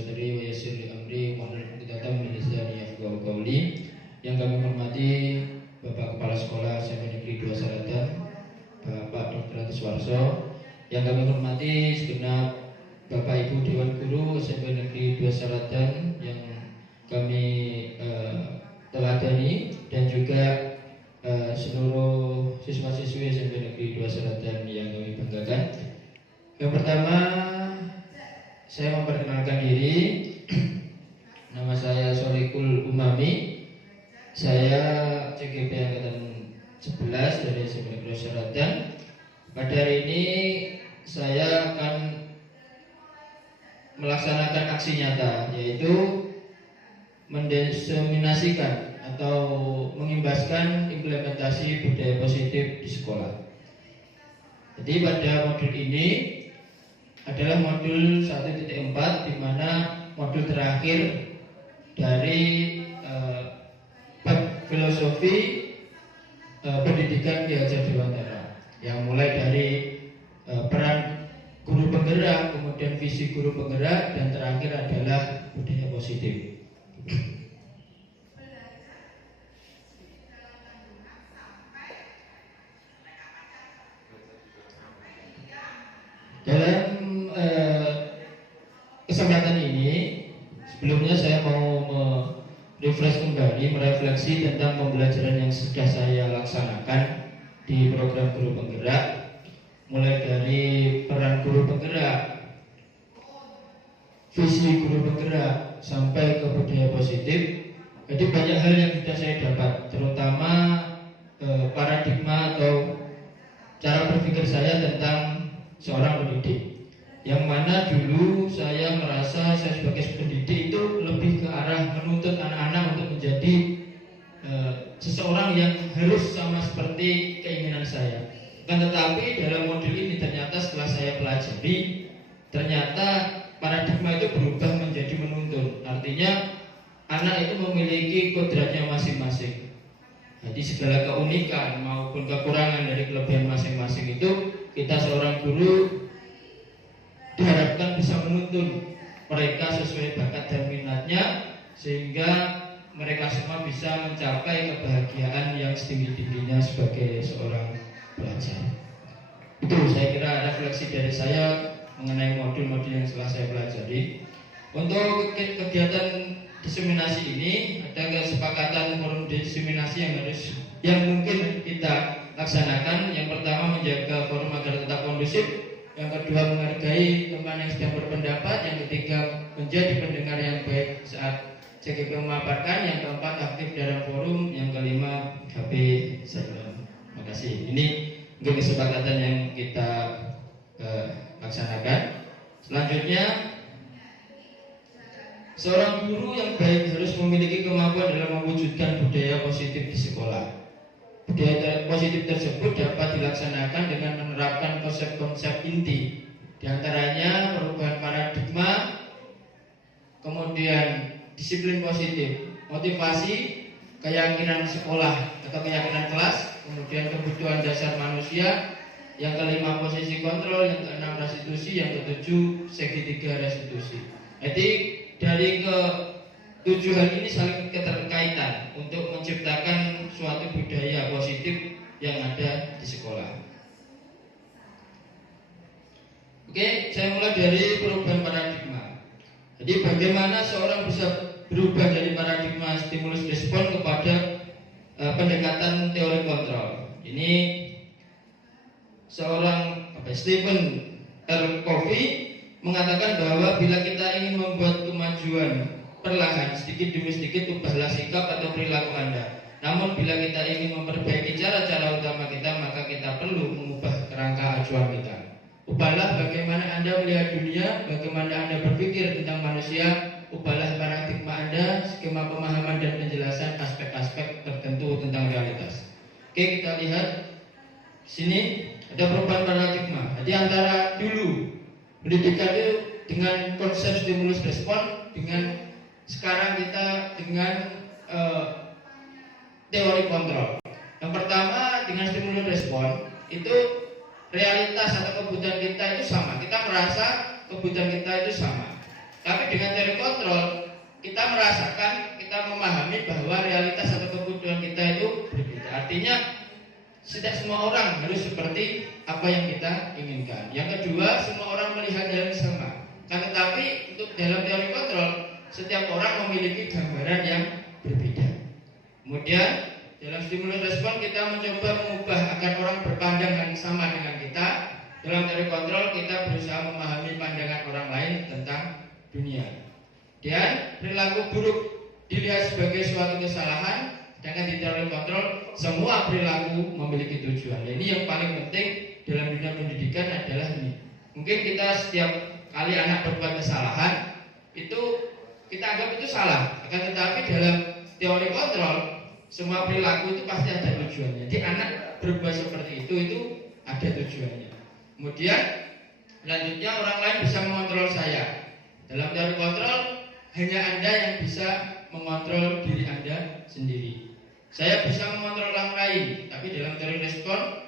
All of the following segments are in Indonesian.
sadri wa yassir li amri wahlul 'uqdatam min lisani yafqahu qawli. Yang kami hormati Bapak Kepala Sekolah SMP Negeri 2 Salatan, Bapak Dr. Atiswarso. Yang kami hormati segenap Bapak Ibu Dewan Guru SMP Negeri 2 Salatan yang kami teladani, dan juga seluruh siswa-siswi SMP Negeri 2 Salatan yang kami banggakan. Yang pertama, saya memperkenalkan diri. Nama saya Solikul Umami. Saya CGP Angkatan 11 dari SMP Negeri 2 Salatan. Pada hari ini saya akan melaksanakan aksi nyata, yaitu mendiseminasikan atau mengimbaskan implementasi budaya positif di sekolah. Jadi pada modul ini adalah modul 1.4, di mana modul terakhir dari bab filosofi pendidikan Ki Hajar Dewantara, yang mulai dari peran guru penggerak, kemudian visi guru penggerak, dan terakhir adalah budaya positif. Dalam kesempatan ini, sebelumnya saya mau refresh kembali, merefleksi tentang pembelajaran yang sudah saya laksanakan di program guru penggerak, mulai dari peran guru penggerak, visi guru penggerak, sampai ke budaya positif. Jadi banyak hal yang sudah saya dapat, terutama paradigma atau cara berpikir saya tentang seorang pendidik, yang mana dulu saya merasa saya sebagai pendidik itu lebih ke arah menuntut anak-anak untuk menjadi seseorang yang harus sama seperti keinginan saya. Tetapi dalam modul ini ternyata setelah saya pelajari, ternyata paradigma itu berubah menjadi menuntun. Artinya anak itu memiliki kodratnya masing-masing. Jadi segala keunikan maupun kekurangan dari kelebihan masing-masing itu kita seorang guru diharapkan bisa menuntun mereka sesuai bakat dan minatnya, sehingga mereka semua bisa mencapai kebahagiaan yang setinggi-tingginya sebagai seorang pelajar. Itu saya kira refleksi dari saya mengenai modul-modul yang telah saya pelajari. Untuk kegiatan diseminasi ini ada kesepakatan forum diseminasi yang mungkin kita laksanakan. Yang pertama, menjaga forum agar tetap kondusif. Yang kedua, menghargai teman yang sedang berpendapat. Yang ketiga, menjadi pendengar yang baik saat CGP memaparkan. Yang keempat, aktif dalam forum. Yang kelima, HP silent. Terima kasih. Ini mungkin kesepakatan yang kita laksanakan. Selanjutnya, seorang guru yang baik harus memiliki kemampuan dalam mewujudkan budaya positif di sekolah. Budaya positif tersebut dapat dilaksanakan dengan menerapkan konsep-konsep inti, di antaranya perubahan paradigma, kemudian disiplin positif, motivasi, keyakinan sekolah atau keyakinan kelas, kemudian kebutuhan dasar manusia, yang kelima posisi kontrol, yang keenam restitusi, yang ketujuh segitiga restitusi. Jadi dari ketujuh hal ini saling keterkaitan untuk menciptakan suatu budaya positif yang ada di sekolah. Oke, saya mulai dari perubahan paradigma. Jadi bagaimana seorang bisa berubah dari paradigma stimulus respon kepada pendekatan teori kontrol. Ini seorang Stephen R. Covey mengatakan bahwa bila kita ingin membuat kemajuan perlahan, sedikit demi sedikit, ubahlah sikap atau perilaku Anda. Namun bila kita ingin memperbaiki cara-cara utama kita, maka kita perlu mengubah kerangka acuan kita. Ubahlah bagaimana Anda melihat dunia, bagaimana Anda berpikir tentang manusia. Ubahlah paradigma Anda, skema pemahaman dan penjelasan aspek-aspek tertentu tentang realitas. Oke, kita lihat sini ada perubahan paradigma. Jadi antara dulu pendidikan itu dengan konsep stimulus respon, dengan sekarang kita dengan teori kontrol. Yang pertama, dengan stimulus respon itu realitas atau kebutuhan kita itu sama. Kita merasa kebutuhan kita itu sama. Tapi dengan teori kontrol, kita merasakan, kita memahami bahwa realitas atau kebutuhan kita itu berbeda. Artinya tidak semua orang harus seperti apa yang kita inginkan. Yang kedua, semua orang melihat hal yang sama. Tetapi untuk dalam teori kontrol, setiap orang memiliki gambaran yang berbeda. Kemudian dalam stimulus respon kita mencoba mengubah agar orang berpandang yang sama dengan kita. Dalam teori kontrol kita berusaha memahami pandangan orang lain tentang dunia. Dan perilaku buruk dilihat sebagai suatu kesalahan, sedangkan di teori kontrol semua perilaku memiliki tujuan. Dan ini yang paling penting dalam dunia pendidikan adalah ini. Mungkin kita setiap kali anak berbuat kesalahan itu kita anggap itu salah, akan tetapi dalam teori kontrol semua perilaku itu pasti ada tujuannya. Jadi anak berbuat seperti itu ada tujuannya. Kemudian selanjutnya orang lain bisa mengontrol saya. Dalam teori kontrol hanya Anda yang bisa mengontrol diri Anda sendiri. Saya bisa mengontrol orang lain, tapi dalam teori respon,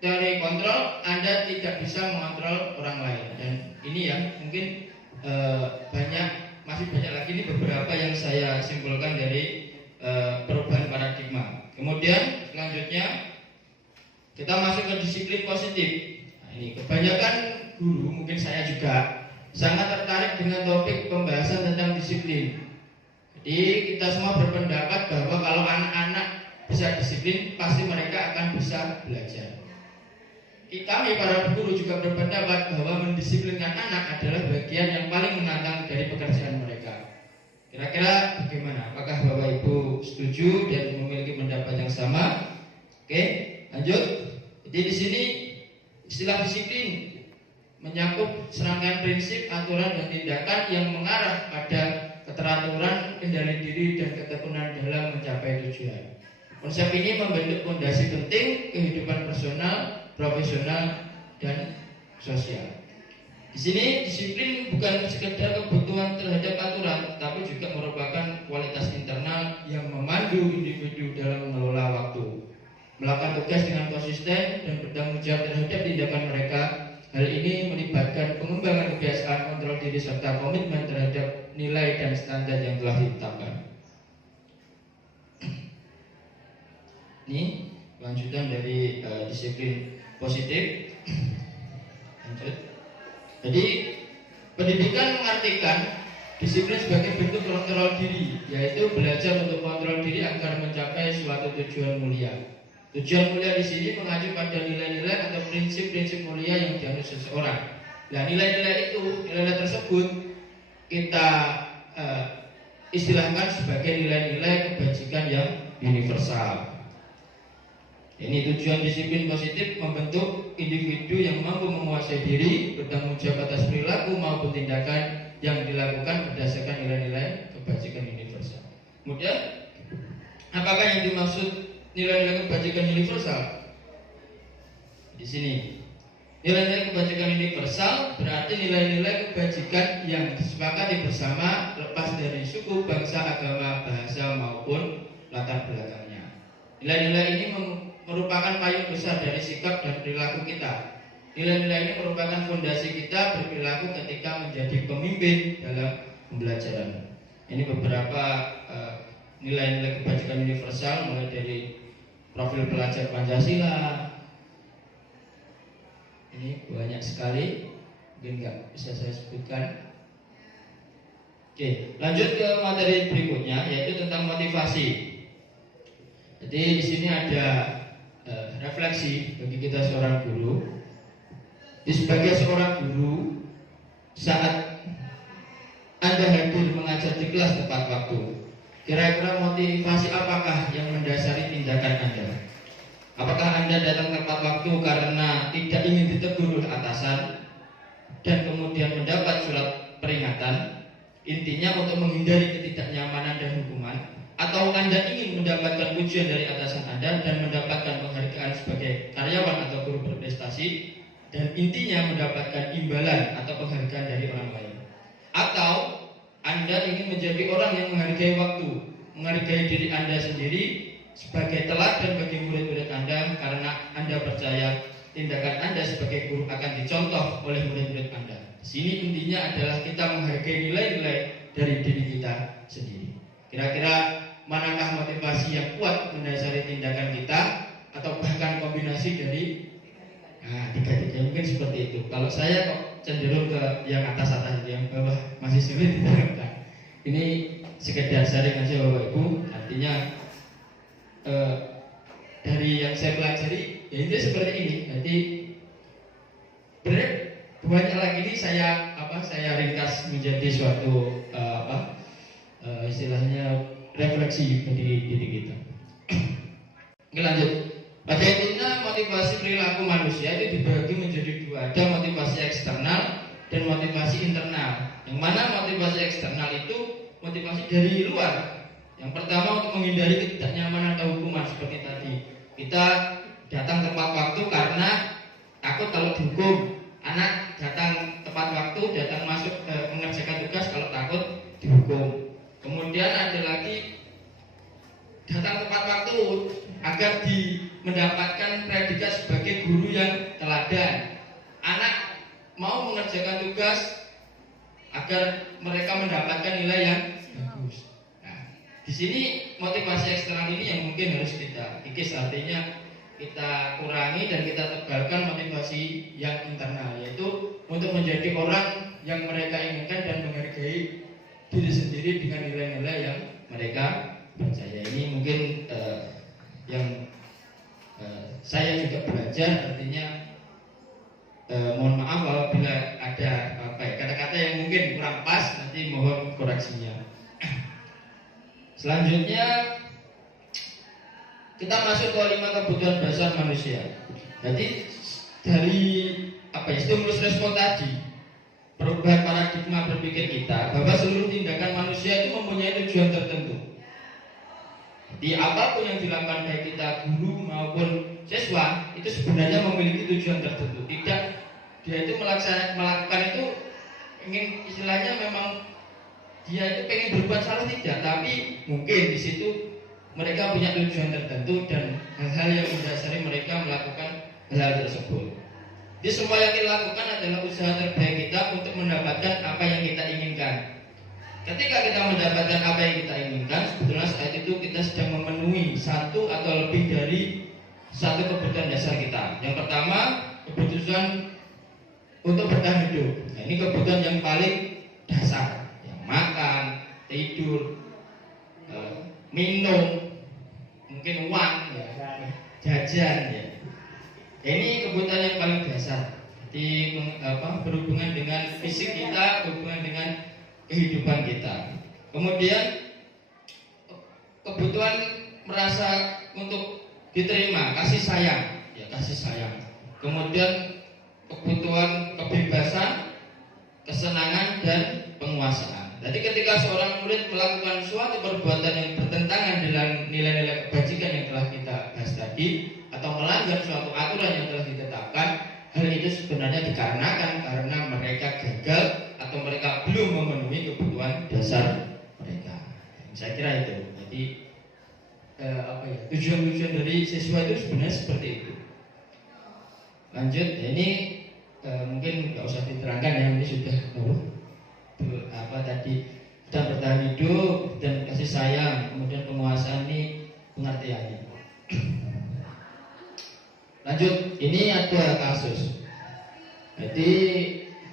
teori kontrol Anda tidak bisa mengontrol orang lain. Dan ini ya mungkin masih banyak lagi ini beberapa yang saya simpulkan dari perubahan paradigma. Kemudian selanjutnya kita masuk ke disiplin positif. Nah, ini kebanyakan guru, mungkin saya juga sangat tertarik dengan topik pembahasan tentang disiplin. Jadi kita semua berpendapat bahwa kalau anak-anak bisa disiplin, pasti mereka akan bisa belajar. Kami para guru juga berpendapat bahwa mendisiplinkan anak adalah bagian yang paling menantang dari pekerjaan mereka. Kira-kira bagaimana? Apakah Bapak Ibu setuju dan memiliki pendapat yang sama? Oke, lanjut. Jadi di sini istilah disiplin menyakup serangkaian prinsip, aturan, dan tindakan yang mengarah pada keteraturan, kendali diri, dan ketekunan dalam mencapai tujuan. Konsep ini membentuk fondasi penting kehidupan personal, profesional, dan sosial. Di sini disiplin bukan sekedar kebutuhan terhadap aturan, tapi juga merupakan kualitas internal yang memandu individu dalam mengelola waktu, melakukan tugas dengan konsisten dan bertanggung jawab terhadap tindakan mereka. Hal ini melibatkan pengembangan kebiasaan kontrol diri serta komitmen terhadap nilai dan standar yang telah ditetapkan. Ini lanjutan dari disiplin positif. Lanjut. Jadi pendidikan mengartikan disiplin sebagai bentuk kontrol diri, yaitu belajar untuk kontrol diri agar mencapai suatu tujuan mulia. Tujuan mulia di sini mengacu pada nilai-nilai atau prinsip-prinsip mulia yang dianut seseorang. Nah, nilai-nilai tersebut kita istilahkan sebagai nilai-nilai kebajikan yang universal. Ini tujuan disiplin positif membentuk individu yang mampu menguasai diri, bertanggung jawab atas perilaku maupun tindakan yang dilakukan berdasarkan nilai-nilai kebajikan universal. Kemudian, apakah yang dimaksud nilai-nilai kebajikan universal? Di sini, nilai-nilai kebajikan universal berarti nilai-nilai kebajikan yang disepakati bersama, lepas dari suku, bangsa, agama, bahasa maupun latar belakangnya. Nilai-nilai ini merupakan payung besar dari sikap dan perilaku kita. Nilai-nilai ini merupakan fondasi kita berperilaku ketika menjadi pemimpin dalam pembelajaran. Ini beberapa nilai-nilai kebajikan universal, mulai dari profil pelajar Pancasila. Ini banyak sekali, mungkin nggak bisa saya sebutkan. Oke, lanjut ke materi berikutnya, yaitu tentang motivasi. Jadi di sini ada refleksi bagi kita seorang guru. Sebagai seorang guru, saat Anda hadir mengajar di kelas tepat waktu, kira-kira motivasi apakah yang mendasari tindakan Anda? Apakah Anda datang tepat waktu karena tidak ingin ditegur oleh atasan dan kemudian mendapat surat peringatan, intinya untuk menghindari ketidaknyamanan dan hukuman? Atau Anda ingin mendapatkan pujian dari atasan Anda dan mendapatkan penghargaan sebagai karyawan atau guru berprestasi, dan intinya mendapatkan imbalan atau penghargaan dari orang lain? Atau Anda ingin menjadi orang yang menghargai waktu, menghargai diri Anda sendiri sebagai teladan bagi murid-murid Anda, karena Anda percaya tindakan Anda sebagai guru akan dicontoh oleh murid-murid Anda. Di sini intinya adalah kita menghargai nilai-nilai dari diri kita sendiri. Kira-kira manakah motivasi yang kuat mendasari tindakan kita, atau bahkan kombinasi dari tiga-tiga mungkin seperti itu. Kalau saya kok cenderung ke yang atas-atas, yang bawah masih sulit diterapkan. Ini sekedar sharing aja Bapak Ibu. Artinya dari yang saya pelajari ya itu seperti ini. Jadi benar banyak lagi ini saya ringkas menjadi suatu istilahnya refleksi dari diri kita. Oke, lanjut. Pada intinya motivasi perilaku manusia itu dibagi menjadi dua. Ada motivasi eksternal dan motivasi internal. Yang mana motivasi eksternal itu motivasi dari luar. Yang pertama untuk menghindari ketidaknyamanan atau hukuman seperti tadi. Kita datang tepat waktu karena takut kalau dihukum. Anak datang tepat waktu, datang masuk mengerjakan tugas kalau takut dihukum. Kemudian ada lagi datang tepat waktu agar mendapatkan predikat sebagai guru yang teladan. Anak mau mengerjakan tugas agar mereka mendapatkan nilai yang bagus. Nah, di sini motivasi eksternal ini yang mungkin harus kita kikis, artinya kita kurangi dan kita tebalkan motivasi yang internal, yaitu untuk menjadi orang yang mereka inginkan dan menghargai diri sendiri dengan nilai-nilai yang mereka percaya. Ini mungkin yang saya juga belajar, artinya mohon maaf apabila ada kata-kata yang mungkin kurang pas, nanti mohon koreksinya. Selanjutnya kita masuk ke 5 kebutuhan dasar manusia. Jadi dari stimulus respon tadi, perubahan paradigma berpikir kita bahwa seluruh tindakan manusia itu mempunyai tujuan tertentu. Di apapun yang dilakukan baik kita guru maupun siswa itu sebenarnya memiliki tujuan tertentu. Tidak dia itu melakukan itu ingin istilahnya memang dia itu pengen berbuat salah, tidak, tapi mungkin di situ mereka punya tujuan tertentu dan hal-hal yang mendasari mereka melakukan hal tersebut. Jadi semua yang kita lakukan adalah usaha terbaik kita untuk mendapatkan apa yang kita inginkan. Ketika kita mendapatkan apa yang kita inginkan, sebetulnya saat itu kita sedang memenuhi satu atau lebih dari satu kebutuhan dasar kita. Yang pertama, kebutuhan untuk bertahan hidup. Nah, ini kebutuhan yang paling dasar, yang makan, tidur, minum, mungkin uang, jajan, ya. Ini kebutuhan yang paling dasar. Jadi berhubungan dengan fisik kita, berhubungan dengan kehidupan kita. Kemudian kebutuhan merasa untuk diterima, kasih sayang, ya kasih sayang. Kemudian kebutuhan kebebasan, kesenangan dan penguasaan. Jadi ketika seorang murid melakukan suatu perbuatan yang bertentangan dengan nilai-nilai kebajikan yang telah kita bahas tadi, atau melanggar suatu aturan yang telah ditetapkan, hal itu sebenarnya dikarenakan karena mereka gagal atau mereka belum memenuhi kebutuhan dasar mereka. Saya kira itu. Jadi tujuan-tujuan dari siswa itu sebenarnya seperti itu. Lanjut, ini mungkin nggak usah diterangkan ya, ini sudah tadi kita bertahan hidup dan kasih sayang, kemudian penguasaan, ini pengertiannya. Lanjut, ini ada kasus. Jadi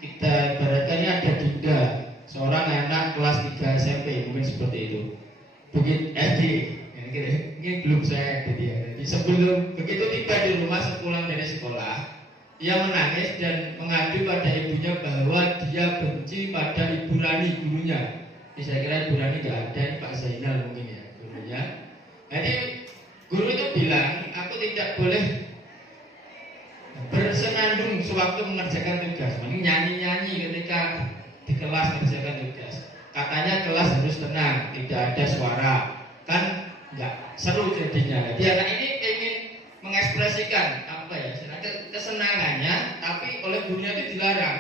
kita ibaratkan ini ada Dinda, seorang anak kelas 3 SMP, mungkin seperti itu. Ini belum saya jadi ya. Jadi sebelum begitu tiba di rumah sepulang dari sekolah, ia menangis dan mengadu pada ibunya bahwa dia benci pada Ibu Rani, gurunya. Ini saya kira Ibu Rani nggak ada, ini Pak Zainal mungkin ya gurunya. Jadi guru itu bilang, aku tidak boleh bersenandung sewaktu mengerjakan tugas. Ini nyanyi-nyanyi ketika di kelas mengerjakan tugas. Katanya kelas harus tenang, tidak ada suara, kan nggak seru jadinya. Jadi anak ini ingin mengekspresikan kesenangannya, tapi oleh gurunya itu dilarang.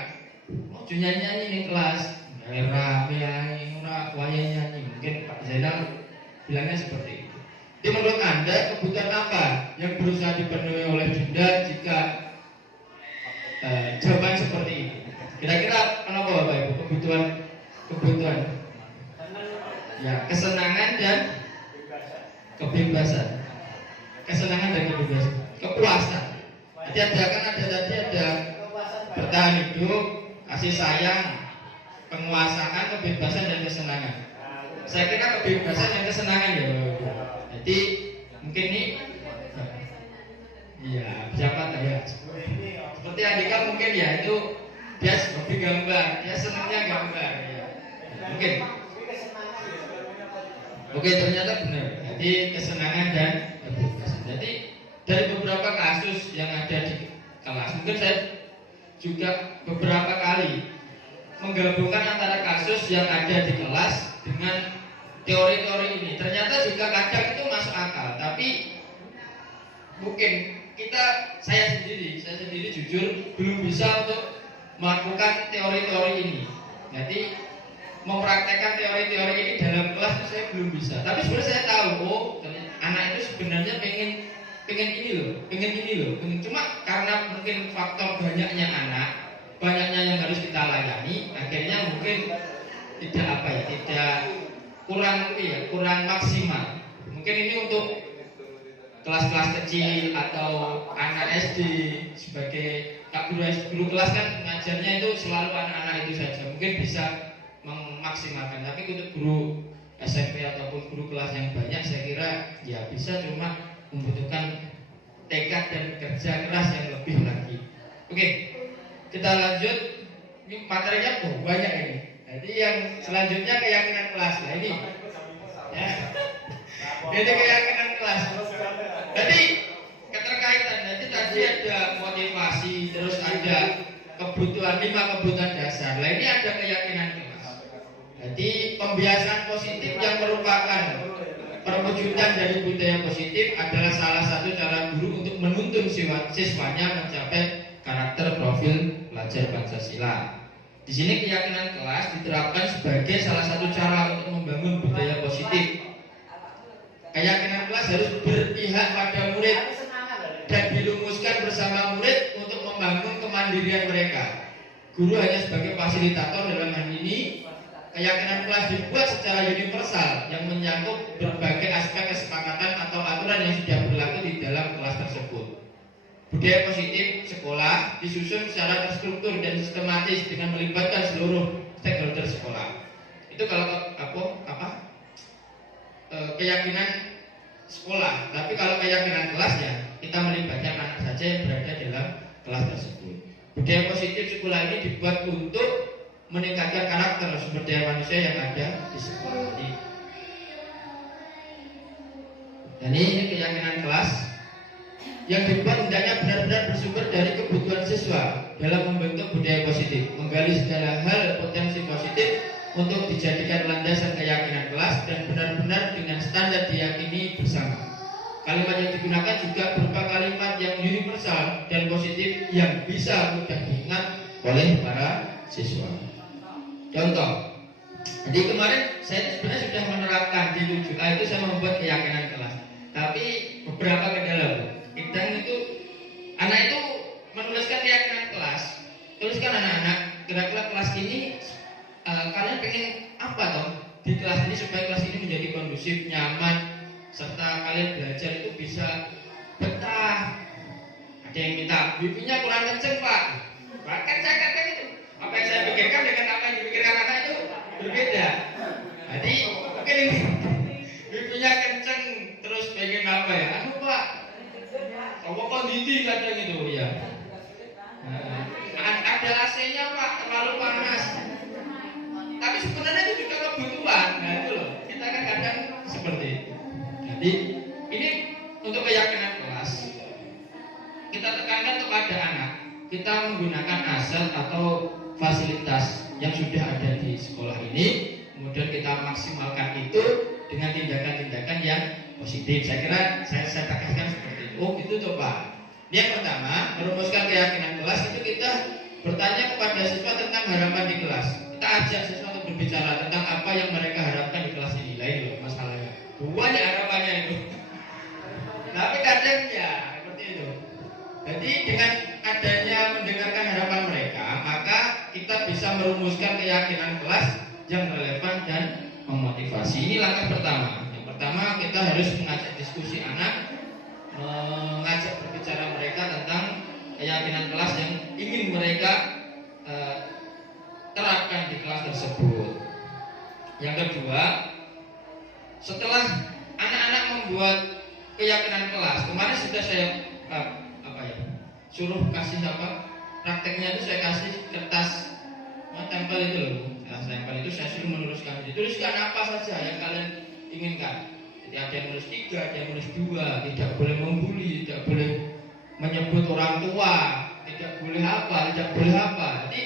Oh, nyanyi-nyanyi di kelas, rame nyanyi. Mungkin Pak Zainal bilangnya seperti itu. Jadi menurut Anda kebutuhan apa yang berusaha dipenuhi oleh Dinda jika jawaban seperti ini? Kira-kira kebutuhan ya, kesenangan dan kebebasan. Kesenangan dan kebebasan, kepuasan. Jadi ada bertahan hidup, kasih sayang, penguasaan, kebebasan dan kesenangan. Saya kira kebebasan dan kesenangan ya. Jadi mungkin ini ya siapa tahu ya. Seperti Andika mungkin ya itu dia hobi gambar, dia senangnya gambar ya. Mungkin. Oke, ternyata benar. Jadi kesenangan dan kebebasan. Jadi dari beberapa kasus yang ada di kelas, mungkin saya juga beberapa kali menggabungkan antara kasus yang ada di kelas dengan teori-teori ini. Ternyata juga kadang itu masuk akal, tapi mungkin saya sendiri jujur belum bisa untuk melakukan teori-teori ini. Jadi mempraktekkan teori-teori ini dalam kelas itu saya belum bisa. Tapi sebenarnya saya tahu, anak itu sebenarnya pengen ini loh. Cuma karena mungkin faktor banyaknya anak, banyaknya yang harus kita layani, akhirnya mungkin tidak kurang maksimal. Mungkin ini untuk kelas-kelas kecil atau anak SD sebagai guru kelas kan ngajarnya itu selalu anak-anak itu saja, mungkin bisa memaksimalkan. Tapi untuk guru SMP ataupun guru kelas yang banyak saya kira ya bisa, cuma membutuhkan tekad dan kerja keras yang lebih lagi. Oke, kita lanjut. Ini materinya banyak ini. Jadi yang selanjutnya keyakinan kelas. Nah ini ya. Ini keyakinan kelas. Jadi keterkaitan. Jadi tadi ada motivasi, terus ada kebutuhan 5 kebutuhan dasar. Nah ini ada keyakinan kelas. Jadi pembiasaan positif yang merupakan perwujudan dari budaya positif adalah salah satu cara guru untuk menuntun siswanya mencapai karakter profil pelajar Pancasila. Di sini keyakinan kelas diterapkan sebagai salah satu cara untuk membangun budaya positif. Keyakinan kelas harus berpihak pada murid dan dilumuskan bersama murid untuk membangun kemandirian mereka. Guru hanya sebagai fasilitator dalam hal ini. Keyakinan kelas dibuat secara universal yang menyangkut berbagai aspek kesepakatan atau aturan yang sudah berlaku di dalam kelas tersebut. Budaya positif sekolah disusun secara terstruktur dan sistematis dengan melibatkan seluruh stakeholder sekolah. Itu kalau keyakinan sekolah. Tapi kalau keyakinan kelas ya kita melibatkan anak saja yang berada dalam kelas tersebut. Budaya positif sekolah ini dibuat untuk meningkatkan karakter sumber daya manusia yang ada di sekolah ini. Dan ini keyakinan kelas yang dibuat hendaknya benar-benar bersumber dari kebutuhan siswa dalam membentuk budaya positif, menggali segala hal potensi positif untuk dijadikan landasan keyakinan kelas dan benar-benar dengan standar diyakini bersama. Kalimat yang digunakan juga berupa kalimat yang universal dan positif yang bisa mudah diingat oleh para siswa. Contoh, jadi kemarin saya sebenarnya sudah menerapkan di 7A itu saya membuat keyakinan kelas. Tapi beberapa kendala. Kadang itu anak itu menuliskan keyakinan kelas. Tuliskan anak-anak, kira-kira kelas ini kalian pengen apa toh di kelas ini supaya kelas ini menjadi kondusif, nyaman, serta kalian belajar itu bisa betah. Ada yang minta wifi-nya kurang kenceng Pak. Bahkan saya katakan itu. Apa yang saya pikirkan dengan apa yang dipikirkan anak itu berbeda. Jadi mungkin ini wifi-nya kenceng terus pengen apa ya? Pak, apa kondisi kadang itu ya. Ada AC-nya Pak, terlalu panas. Tapi sebenarnya itu juga kebutuhan. Nah itu loh, kita kan kadang seperti itu. Jadi ini untuk keyakinan kelas. Kita tekankan kepada anak. Kita menggunakan aset atau fasilitas yang sudah ada di sekolah ini, kemudian kita maksimalkan itu dengan tindakan-tindakan yang positif. Saya kira saya tekankan seperti itu. Oh gitu coba. Yang pertama, merumuskan keyakinan kelas itu kita bertanya kepada siswa tentang harapan di kelas. Kita ajak siswa untuk berbicara tentang apa yang mereka harapkan di kelas ini. Lain loh masalahnya. Banyak harapannya itu. Tapi kadang ya seperti itu. Jadi dengan adanya mendengarkan harapan mereka, maka kita bisa merumuskan keyakinan kelas yang relevan dan memotivasi. Ini langkah pertama. Yang pertama kita harus mengajak diskusi anak, mengajak berbicara mereka tentang keyakinan kelas yang ingin mereka terapkan di kelas tersebut. Yang kedua, setelah anak-anak membuat keyakinan kelas, kemarin sudah saya suruh kasih prakteknya itu saya kasih kertas tempel itu loh. Nah, tempel itu saya suruh menuliskan. Dituliskan apa saja yang kalian inginkan. Jadi ada yang nulis 3, ada yang nulis 2. Tidak boleh membuli, tidak boleh menyebut orang tua, tidak boleh apa, tidak boleh apa. Jadi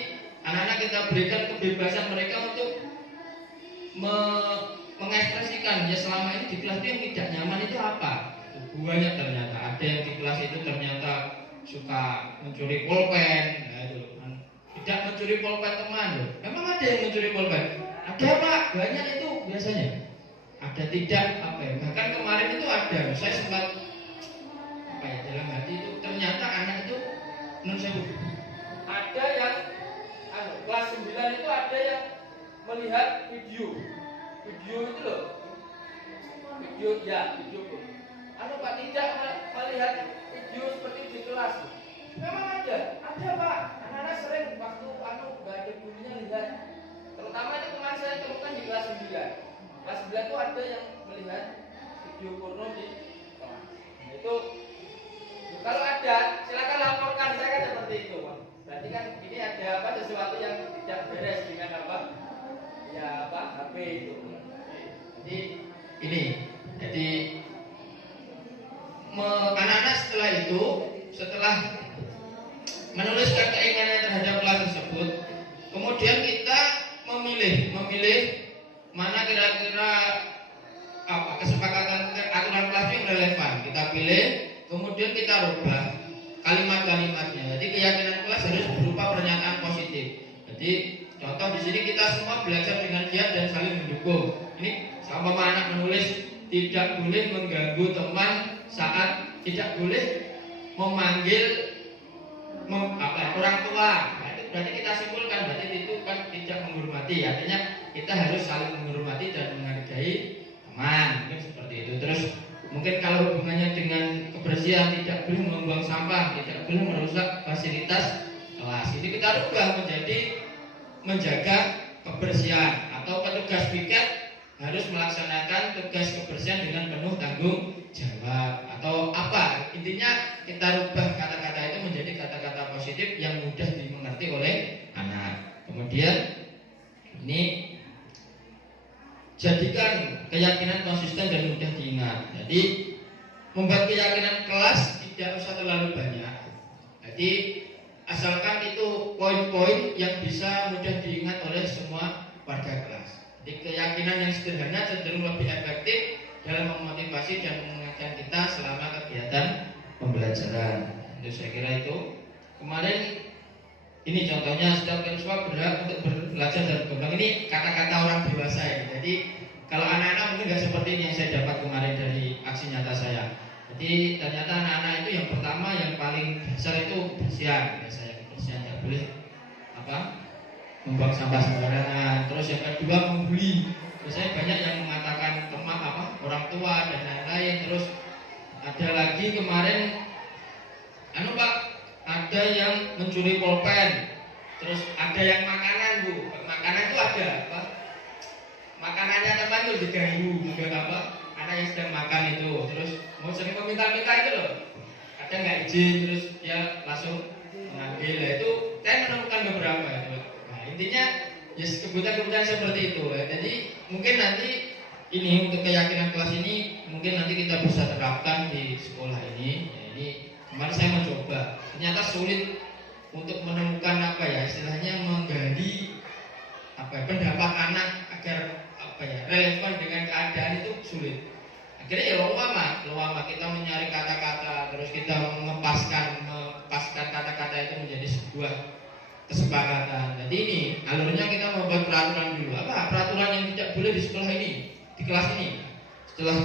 anak-anak kita berikan kebebasan mereka untuk mengekspresikan ya selama ini di kelas itu yang tidak nyaman itu apa. Banyak ternyata. Ada yang di kelas itu ternyata suka mencuri pulpen. Nah, itu tidak mencuri pulpen teman loh. Memang ada yang mencuri pulpen. Ada Pak, banyak itu biasanya. Ada tidak bahkan kemarin itu ada. Saya sempat dalam hati itu ternyata anak itu menurut saya ada yang kelas 9 itu ada yang melihat video itu loh. Video Pak tidak melihat video seperti di kelas. Memang ada Pak. Anak-anak sering waktu nggak ada gurunya lihat. Terutama itu kemarin saya temukan di kelas 9. Kelas 9 itu ada yang melihat video porno di kelas. Itu kalau ada silakan laporkan, saya kan seperti itu Pak. Berarti kan ini ada sesuatu yang tidak beres dengan HP itu. Jadi ini anak-anak setelah menuliskan keinginan terhadap kelas tersebut, kemudian kita memilih mana kira-kira kesepakatan aturan kelas yang relevan. Kita pilih, kemudian kita rubah kalimat-kalimatnya. Jadi keyakinan kelas harus berupa pernyataan positif. Jadi contoh di sini kita semua belajar dengan giat dan saling mendukung. Ini sama anak menulis tidak boleh mengganggu teman saat tidak boleh memanggil orang tua. Nah, itu berarti kita simpulkan berarti itu kan tidak menghormati. Artinya kita harus saling menghormati dan menghargai teman. Mungkin seperti itu. Terus mungkin kalau hubungannya dengan kebersihan, tidak boleh membuang sampah, tidak boleh merusak fasilitas kelas. Ini kita rubah menjadi menjaga kebersihan atau petugas piket harus melaksanakan tugas kebersihan dengan penuh tanggung jawab atau apa. Intinya kita rubah kata-kata itu menjadi kata-kata positif yang mudah dimengerti oleh anak. Kemudian ini jadikan keyakinan konsisten dan mudah diingat. Jadi membuat keyakinan kelas tidak usah terlalu banyak. Jadi asalkan itu poin-poin yang bisa mudah diingat oleh semua warga kelas. Jadi keyakinan yang sederhana cenderung lebih efektif dalam memotivasi dan mengingatkan kita selama kegiatan pembelajaran. Itu saya kira itu. Kemarin ini contohnya setiap siswa berhak untuk belajar dan berkembang. Ini kata-kata orang dewasa ya. Jadi kalau anak-anak mungkin nggak seperti ini yang saya dapat kemarin dari aksi nyata saya. Jadi ternyata anak-anak itu yang pertama yang paling dasar itu kebersihan. Kebersihan nggak boleh membuang sampah sembarangan. Terus yang kedua membuli. Biasanya banyak yang mengatakan orang tua dan lain-lain. Terus ada lagi kemarin Pak, ada yang mencuri pulpen. Terus ada yang makanan Bu. Makanan itu ada makanannya teman itu diganggu anak yang sedang makan itu. Terus mau sering meminta-minta itu loh. Kadang nggak izin, terus dia langsung mengambil. Itu saya menemukan beberapa itu. Nah, intinya kebutuhan-kebutuhan seperti itu. Jadi mungkin nanti ini untuk keyakinan kelas ini mungkin nanti kita bisa terapkan di sekolah ini. Ya, ini kemarin saya mencoba. Ternyata sulit untuk menemukan istilahnya menggali pendapat anak agar relevan dengan keadaan itu sulit. Akhirnya ya lama kita mencari kata-kata, terus kita mengepaskan kata-kata itu menjadi sebuah kesepakatan. Jadi ini alurnya kita membuat peraturan dulu. Peraturan yang tidak boleh di sekolah ini, di kelas ini. Setelah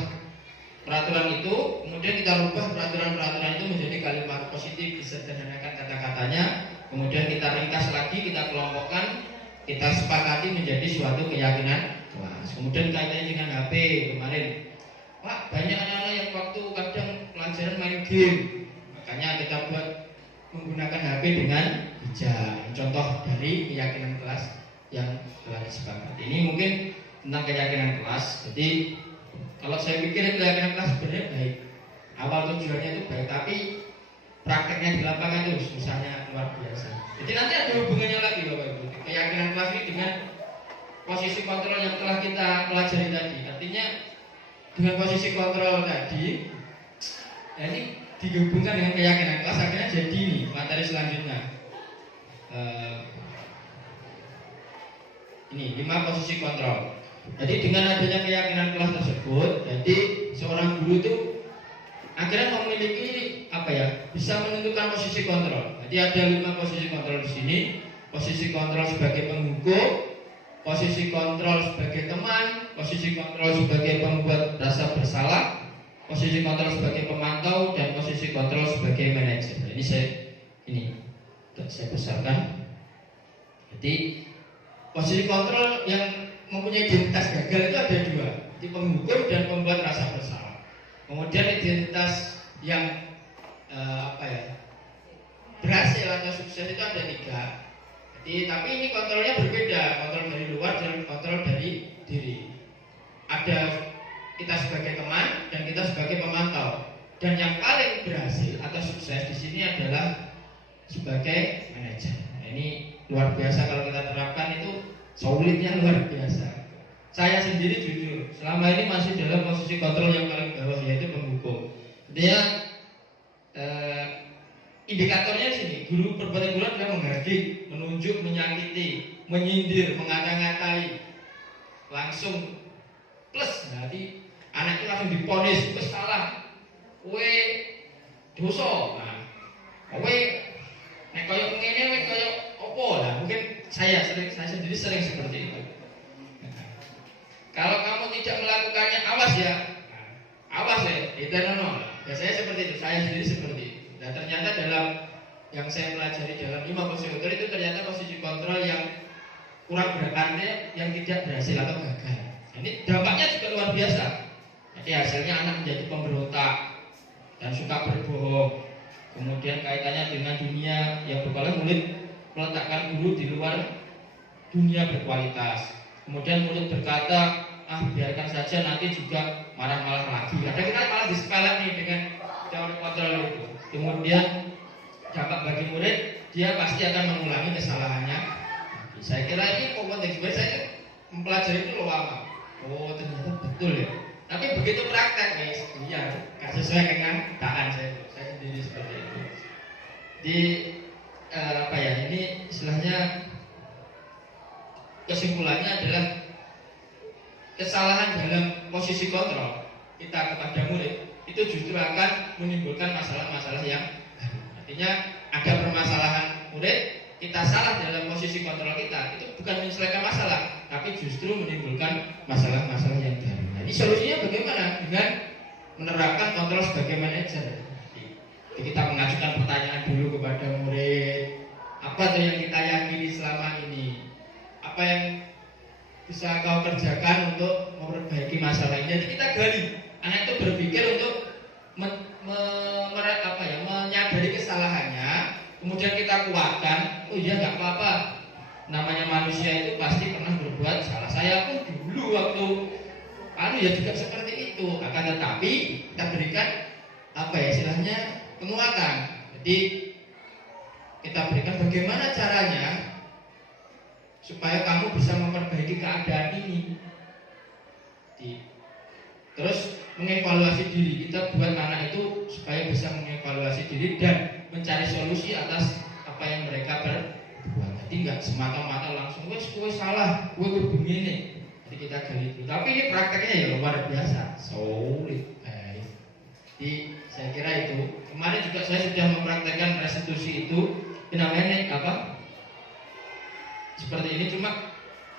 peraturan itu, kemudian kita rubah peraturan-peraturan itu menjadi kalimat positif, disederhanakan kata-katanya. Kemudian kita ringkas lagi, kita kelompokkan, kita sepakati menjadi suatu keyakinan kelas. Kemudian kaitannya dengan HP kemarin, Pak, banyak anak-anak yang waktu kadang pelajaran main game, makanya kita buat menggunakan HP dengan bijak. Contoh dari keyakinan kelas yang telah disepakati. Ini mungkin tentang keyakinan kelas. Jadi kalau saya pikir keyakinan kelas sebenarnya baik, awal tujuannya itu baik, tapi prakteknya di lapangan itu susahnya luar biasa. Jadi nanti ada hubungannya lagi Bapak Ibu, keyakinan kelas ini dengan posisi kontrol yang telah kita pelajari tadi. Artinya dengan posisi kontrol tadi, ya ini digabungkan dengan keyakinan kelas, akhirnya jadi ini materi selanjutnya. Ini 5 posisi kontrol. Jadi dengan adanya keyakinan kelas tersebut, jadi seorang guru itu akhirnya memiliki bisa menentukan posisi kontrol. Jadi ada 5 posisi kontrol di sini. Posisi kontrol sebagai penghukum, posisi kontrol sebagai teman, posisi kontrol sebagai pembuat rasa bersalah, posisi kontrol sebagai pemantau, dan posisi kontrol sebagai manajer. Ini saya besarkan. Jadi posisi kontrol yang mempunyai identitas gagal itu ada 2, di penghukum dan pembuat rasa bersalah. Kemudian identitas yang berhasil atau sukses itu ada 3. Jadi, tapi ini kontrolnya berbeda, kontrol dari luar dan kontrol dari diri. Ada kita sebagai teman dan kita sebagai pemantau. Dan yang paling berhasil atau sukses di sini adalah sebagai manajer. Nah, ini luar biasa kalau kita terapkan, itu sulitnya luar biasa. Saya sendiri jujur selama ini masih dalam posisi kontrol yang paling bawah, yaitu penghukum. Dia indikatornya di sini, guru perbuatan guru adalah menghardik, menunjuk, menyakiti, menyindir, mengata-ngatai, langsung plus. Nanti anak itu langsung diponis, itu salah, kowe dosa, nah, kowe nek koyo ngene, nek koyo opo lah. Mungkin saya sendiri sering seperti itu. Kalau kamu tidak melakukannya, awas ya, awas ya, itu no. Biasanya seperti itu, saya sendiri seperti itu. Nah ternyata dalam yang saya pelajari dalam 5 posisi kontrol itu ternyata posisi kontrol yang kurang berarti, yang tidak berhasil atau gagal. Ini dampaknya juga luar biasa. Jadi hasilnya anak menjadi pemberontak dan suka berbohong. Kemudian kaitannya dengan dunia yang berkualitas, murid meletakkan guru di luar dunia berkualitas. Kemudian murid berkata, biarkan saja, nanti juga marah-marah lagi. Kadang kita malah disepelek nih dengan teori kontrol itu. Kemudian dampak bagi murid, dia pasti akan mengulangi kesalahannya. Saya kira ini konteks, saya mempelajari itu lama. Oh ternyata betul ya. Tapi begitu praktek guys, iya, gak sesuai dengan taan saya sendiri seperti itu. Di ini istilahnya kesimpulannya adalah kesalahan dalam posisi kontrol kita kepada murid itu justru akan menimbulkan masalah-masalah yang baru. Artinya ada permasalahan murid, kita salah dalam posisi kontrol kita, itu bukan menyelesaikan masalah, tapi justru menimbulkan masalah-masalah yang baru. Nah, ini solusinya bagaimana? Dengan menerapkan kontrol sebagai manajer. Jadi kita mengajukan pertanyaan dulu kepada murid, apa tuh yang kita yakini selama ini, apa yang bisa kau kerjakan untuk memperbaiki masalah ini. Jadi kita gali, anak itu berpikir untuk menyadari kesalahannya, kemudian kita kuatkan. Oh iya, nggak apa-apa, namanya manusia itu pasti pernah berbuat salah. Saya pun dulu waktu ya juga seperti itu. Akan tetapi kita berikan istilahnya penguatan. Jadi kita berikan bagaimana caranya supaya kamu bisa memperbaiki keadaan ini. Terus mengevaluasi diri, kita buat anak itu supaya bisa mengevaluasi diri dan mencari solusi atas apa yang mereka berbuat. Jadi nggak semata-mata langsung gue salah, gue begini. Jadi kita gali itu. Tapi ini prakteknya ya luar biasa, sulit. Jadi saya kira itu. Kemarin juga saya sudah mempraktekkan restitusi itu, namanya seperti ini, cuma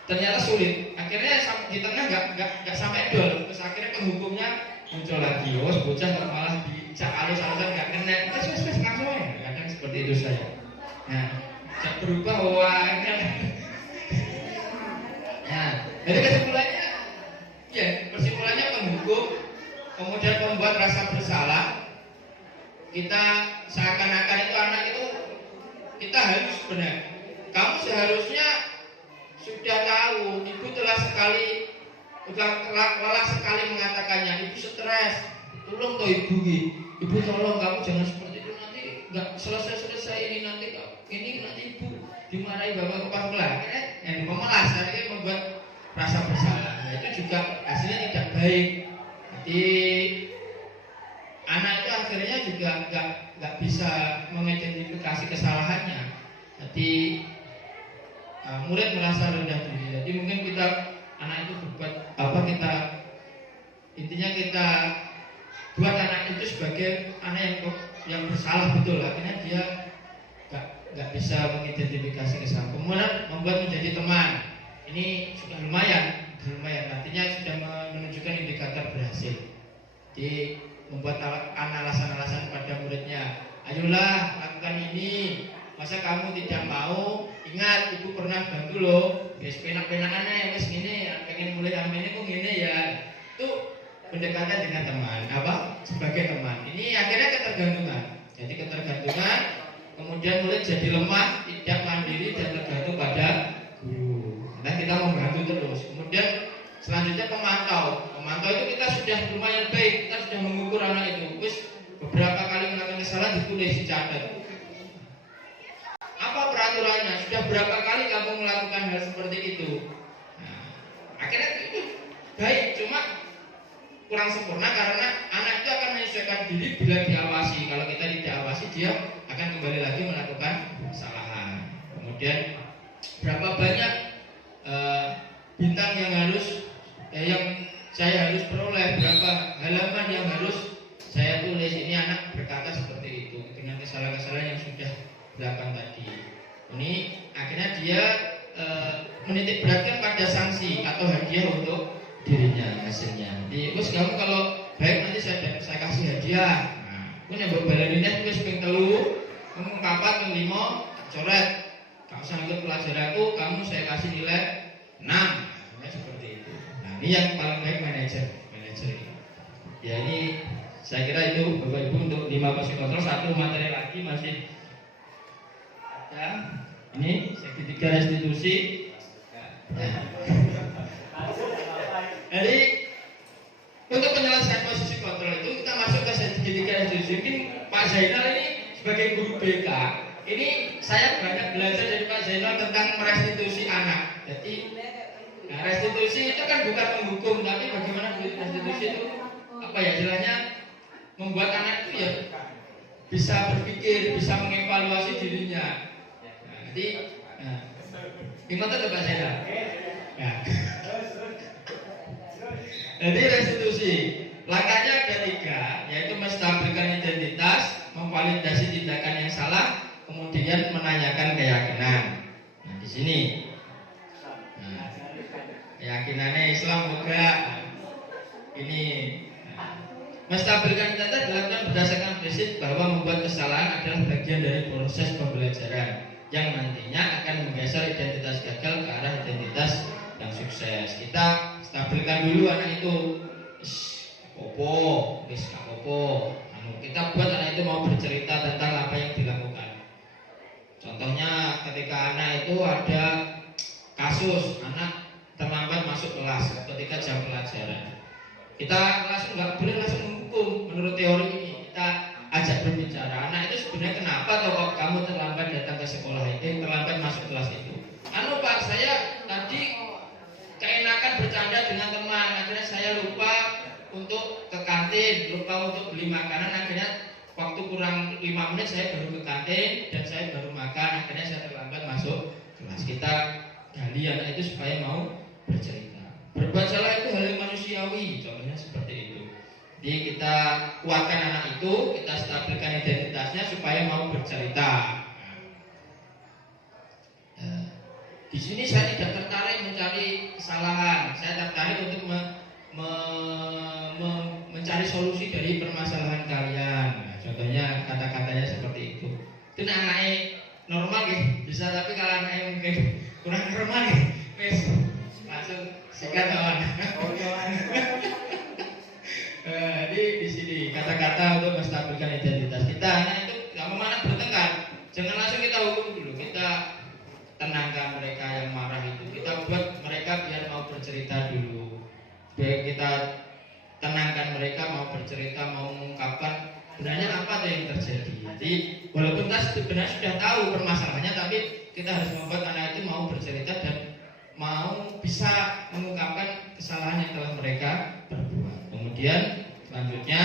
ternyata sulit. Akhirnya di tengah nggak sampai dol. Terus akhirnya penghukumnya muncul lagi. Bocah kok malah dicak alus-alusan nggak kena. Terus langsung ya. Kadang seperti itu saya. Nah, berubah Jadi kesimpulannya, ya kesimpulannya menghukum, kemudian membuat rasa bersalah. Kita seakan-akan itu anak itu kita harus benar. Kamu seharusnya sudah tahu, ibu telah lelah sekali mengatakannya. Ibu stres, tolong toh ibu, ibu tolong kamu jangan seperti itu, nanti nggak selesai ini nanti ibu dimarahi bapak kepala. Yang memelas, akhirnya membuat rasa bersalah. Nah, itu juga hasilnya tidak baik. Jadi anak itu akhirnya juga nggak bisa mengidentifikasi kesalahannya. Jadi murid merasa rendah diri. Jadi mungkin kita anak itu berbuat apa, intinya kita buat anak itu sebagai anak yang bersalah betul. Akhirnya dia nggak bisa mengidentifikasi kesalahan. Kemudian membuat menjadi teman. Ini sudah lumayan. Artinya sudah menunjukkan indikator berhasil. Jadi membuat alasan-alasan pada muridnya. Ayolah lakukan ini. Masa kamu tidak mau? Ingat, ibu pernah bantu loh. Wis penak-penakannya, wis gini, pengen mulai ini kok gini ya. Itu pendekatan dengan teman, sebagai teman. Ini akhirnya ketergantungan. Jadi ketergantungan, kemudian mulai jadi lemah, tidak mandiri dan tergantung pada guru. Nah kita membantu terus. Kemudian selanjutnya pemantau. Pemantau itu kita sudah lumayan baik, kita sudah mengukur anak itu. Wis beberapa kali melakukan kesalahan ditulis, dicatat. Apa peraturannya? Sudah berapa kali kamu melakukan hal seperti itu? Nah, akhirnya itu baik, cuma kurang sempurna karena anak itu akan menyesuaikan diri bila diawasi. Kalau kita tidak awasi, dia akan kembali lagi melakukan kesalahan. Kemudian berapa banyak bintang yang saya harus peroleh, berapa halaman yang harus saya tulis. Ini anak berkata seperti itu dengan kesalahan-kesalahan yang sudah dilakukan tadi. Ini akhirnya dia menitik beratkan pada sanksi atau hadiah untuk dirinya hasilnya. Jadi bos kamu kalau baik nanti saya kasih hadiah. Nah, punya bebalannya tulis ping 3, kamu 4, ping 5 coret. Kalau usah ikut pelajaranku, kamu saya kasih nilai 6. Nah, seperti itu. Nah, ini yang paling baik manajer ini. Ya ini saya kira itu Bapak Ibu untuk 5 psikokontrol. 1 materi lagi masih ada. Ini segitiga restitusi. Jadi untuk penyelesaian posisi kontrol itu kita masuk ke segitiga restitusi. Mungkin Pak Zainal ini sebagai guru BK, ini saya banyak belajar dari Pak Zainal tentang restitusi anak. Jadi restitusi itu kan bukan menghukum, tapi bagaimana restitusi itu istilahnya membuat anak itu ya bisa berpikir, bisa mengevaluasi dirinya. Jadi gimana tuh Pak Zainal? Jadi restitusi langkahnya ada 3, yaitu menstabilkan identitas, memvalidasi tindakan yang salah, kemudian menanyakan keyakinan. Nah di sini keyakinannya Islam juga ini. Menstabilkan identitas dilakukan berdasarkan prinsip bahwa membuat kesalahan adalah bagian dari proses pembelajaran yang nantinya akan menggeser identitas gagal ke arah identitas yang sukses. Kita stabilkan dulu anak itu. Kita buat anak itu mau bercerita tentang apa yang dilakukan. Contohnya ketika anak itu ada kasus anak terlambat masuk kelas ketika jam pelajaran. Kita langsung nggak boleh langsung menghukum menurut teori ini. Kita ajak berbicara. Anak itu sebenarnya kenapa kok kamu terlambat datang ke sekolah itu, terlambat masuk kelas itu? Pak, saya tadi keenakan bercanda dengan teman, akhirnya saya lupa untuk ke kantin, lupa untuk beli makanan, akhirnya waktu kurang 5 menit saya baru ke kantin dan saya baru makan, akhirnya saya terlambat masuk kelas. Kita gali anak itu supaya mau bercerita. Berbuat salah itu hal yang manusiawi, contohnya seperti itu. Jadi kita kuatkan anak itu, kita stabilkan identitasnya supaya mau bercerita. Di sini saya tidak tertarik mencari kesalahan, saya tertarik untuk mencari solusi dari permasalahan kalian. Nah, contohnya kata-katanya seperti itu. Itu anaknya normal bisa, tapi kalau anaknya mungkin kurang normal Sikat kawan. Jadi di sini kata-kata untuk menstabilkan identitas kita. Nah itu sama mana bertengkar. Jangan langsung kita hukum dulu. Kita tenangkan mereka yang marah itu. Kita buat mereka biar mau bercerita dulu. Biar kita tenangkan mereka mau bercerita, mau mengungkapkan sebenarnya apa yang terjadi. Jadi walaupun kita sebenarnya sudah tahu permasalahannya, tapi kita harus membuat anak itu mau bercerita dan mau bisa mengungkapkan kesalahan yang telah mereka perbuat. Kemudian selanjutnya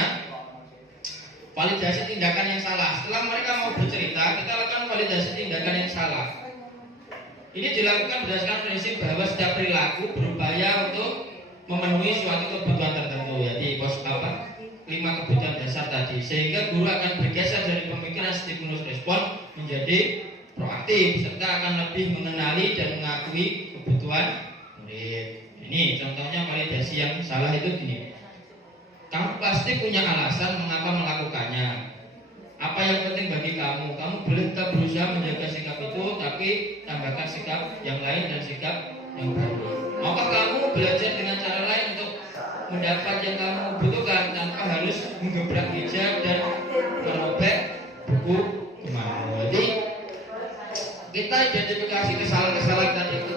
validasi tindakan yang salah. Setelah mereka mau bercerita, kita lakukan validasi tindakan yang salah. Ini dilakukan berdasarkan prinsip bahwa setiap perilaku berupaya untuk memenuhi suatu kebutuhan tertentu. Jadi 5 kebutuhan dasar tadi, sehingga guru akan bergeser dari pemikiran stimulus respon menjadi proaktif serta akan lebih mengenali dan mengakui kebutuhan murid. Ini contohnya validasi yang salah itu gini. Kamu pasti punya alasan mengapa melakukannya. Apa yang penting bagi kamu? Kamu boleh tetap berusaha menjaga sikap itu, tapi tambahkan sikap yang lain dan sikap yang baru. Maukah kamu belajar dengan cara lain untuk mendapat yang kamu butuhkan tanpa harus menggebrak meja dan merobek buku kemana? Jadi kita identifikasi kesalahan-kesalahan tadi itu.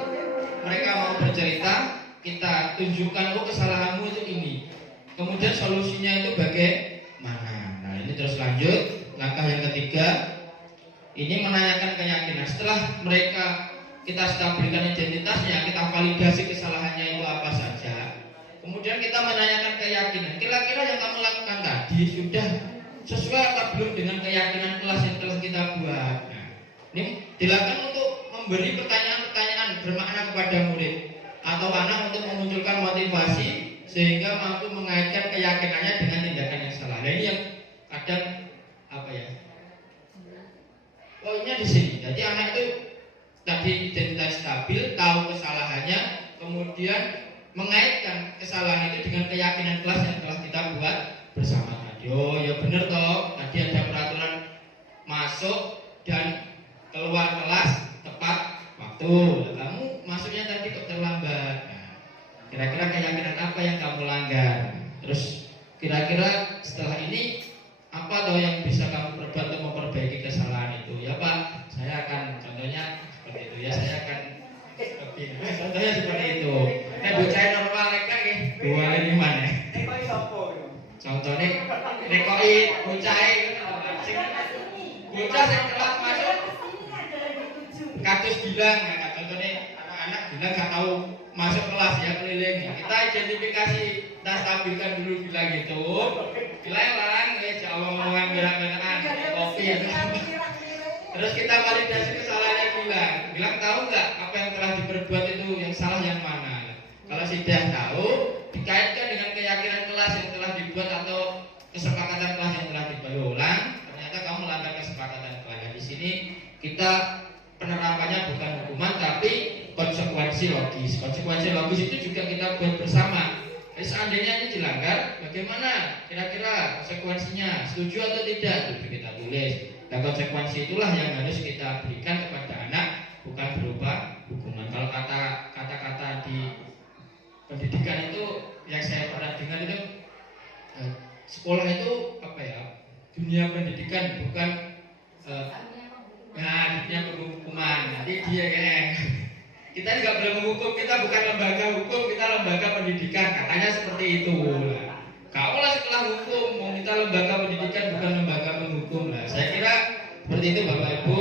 Mereka mau bercerita, kita tunjukkan kesalahanmu itu ini. Kemudian solusinya itu bagaimana? Nah ini terus lanjut. Langkah yang ketiga, ini menanyakan keyakinan. Setelah mereka kita stabilkan identitasnya, kita validasi kesalahannya itu apa saja. Kemudian kita menanyakan keyakinan. Kira-kira yang kamu lakukan tadi sudah sesuai atau belum dengan keyakinan kelas yang telah kita buat. Nah, ini dilakukan untuk memberi pertanyaan-pertanyaan bermakna kepada murid atau anak untuk memunculkan motivasi sehingga mampu mengaitkan keyakinannya dengan tindakan yang salah. Nah, ini yang kadang poinnya di sini. Jadi anak itu tadi identitas stabil, tahu kesalahannya, kemudian mengaitkan kesalahan itu dengan keyakinan kelas yang telah kita buat bersama tadi. Oh ya benar toh, tadi ada peraturan masuk dan keluar kelas tepat waktu. Nah, kamu masuknya tadi kok terlambat. Nah, kira-kira keyakinan apa yang kamu langgar? Terus kira-kira setelah ini apa toh yang bisa kamu perbuat untuk memperbaiki kesalahan itu? Ya Pak, saya akan contohnya seperti itu ya, saya akan contohnya seperti itu. Nah, bocah normal mereka dua ini mana? Contohnya nekoi bocah yang kelas masuk kados bilang, nah, contohnya anak-anak bilang nggak tahu masuk kelas ya keliling. Ya, kita identifikasi, kita stabilkan dulu bilang gitu. Bilang omongan berak-berakan kopi ya. Terus kita validasi kesalahannya bilang tahu nggak apa yang telah diperbuat itu yang salah yang mana? Kalau sudah tahu, dikaitkan dengan keyakinan kelas yang telah dibuat atau kesepakatan kelas yang telah diulang, ternyata kamu melanggar kesepakatan kelas. Di sini kita penerapannya bukan hukuman tapi konsekuensi logis. Konsekuensi logis itu juga kita buat bersama. Jadi seandainya ini dilanggar, bagaimana kira-kira konsekuensinya? Setuju atau tidak? Itu kita tulis. Dan konsekuensi itulah yang harus kita berikan kepada anak, bukan berupa hukuman. Kalau kata-kata di pendidikan itu yang saya pernah dengar itu, sekolah itu dunia pendidikan bukan dunia penghukuman. Nanti dia kita nggak boleh menghukum, kita bukan lembaga hukum, kita lembaga pendidikan, katanya seperti itu. Kau lah setelah hukum, mau kita lembaga pendidikan bukan lembaga penghukum lah. Saya kira seperti itu Bapak Ibu.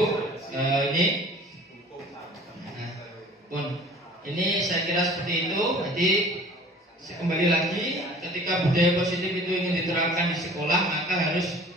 Ini ini saya kira seperti itu. Jadi kembali lagi, ketika budaya positif itu ingin diterapkan di sekolah, maka harus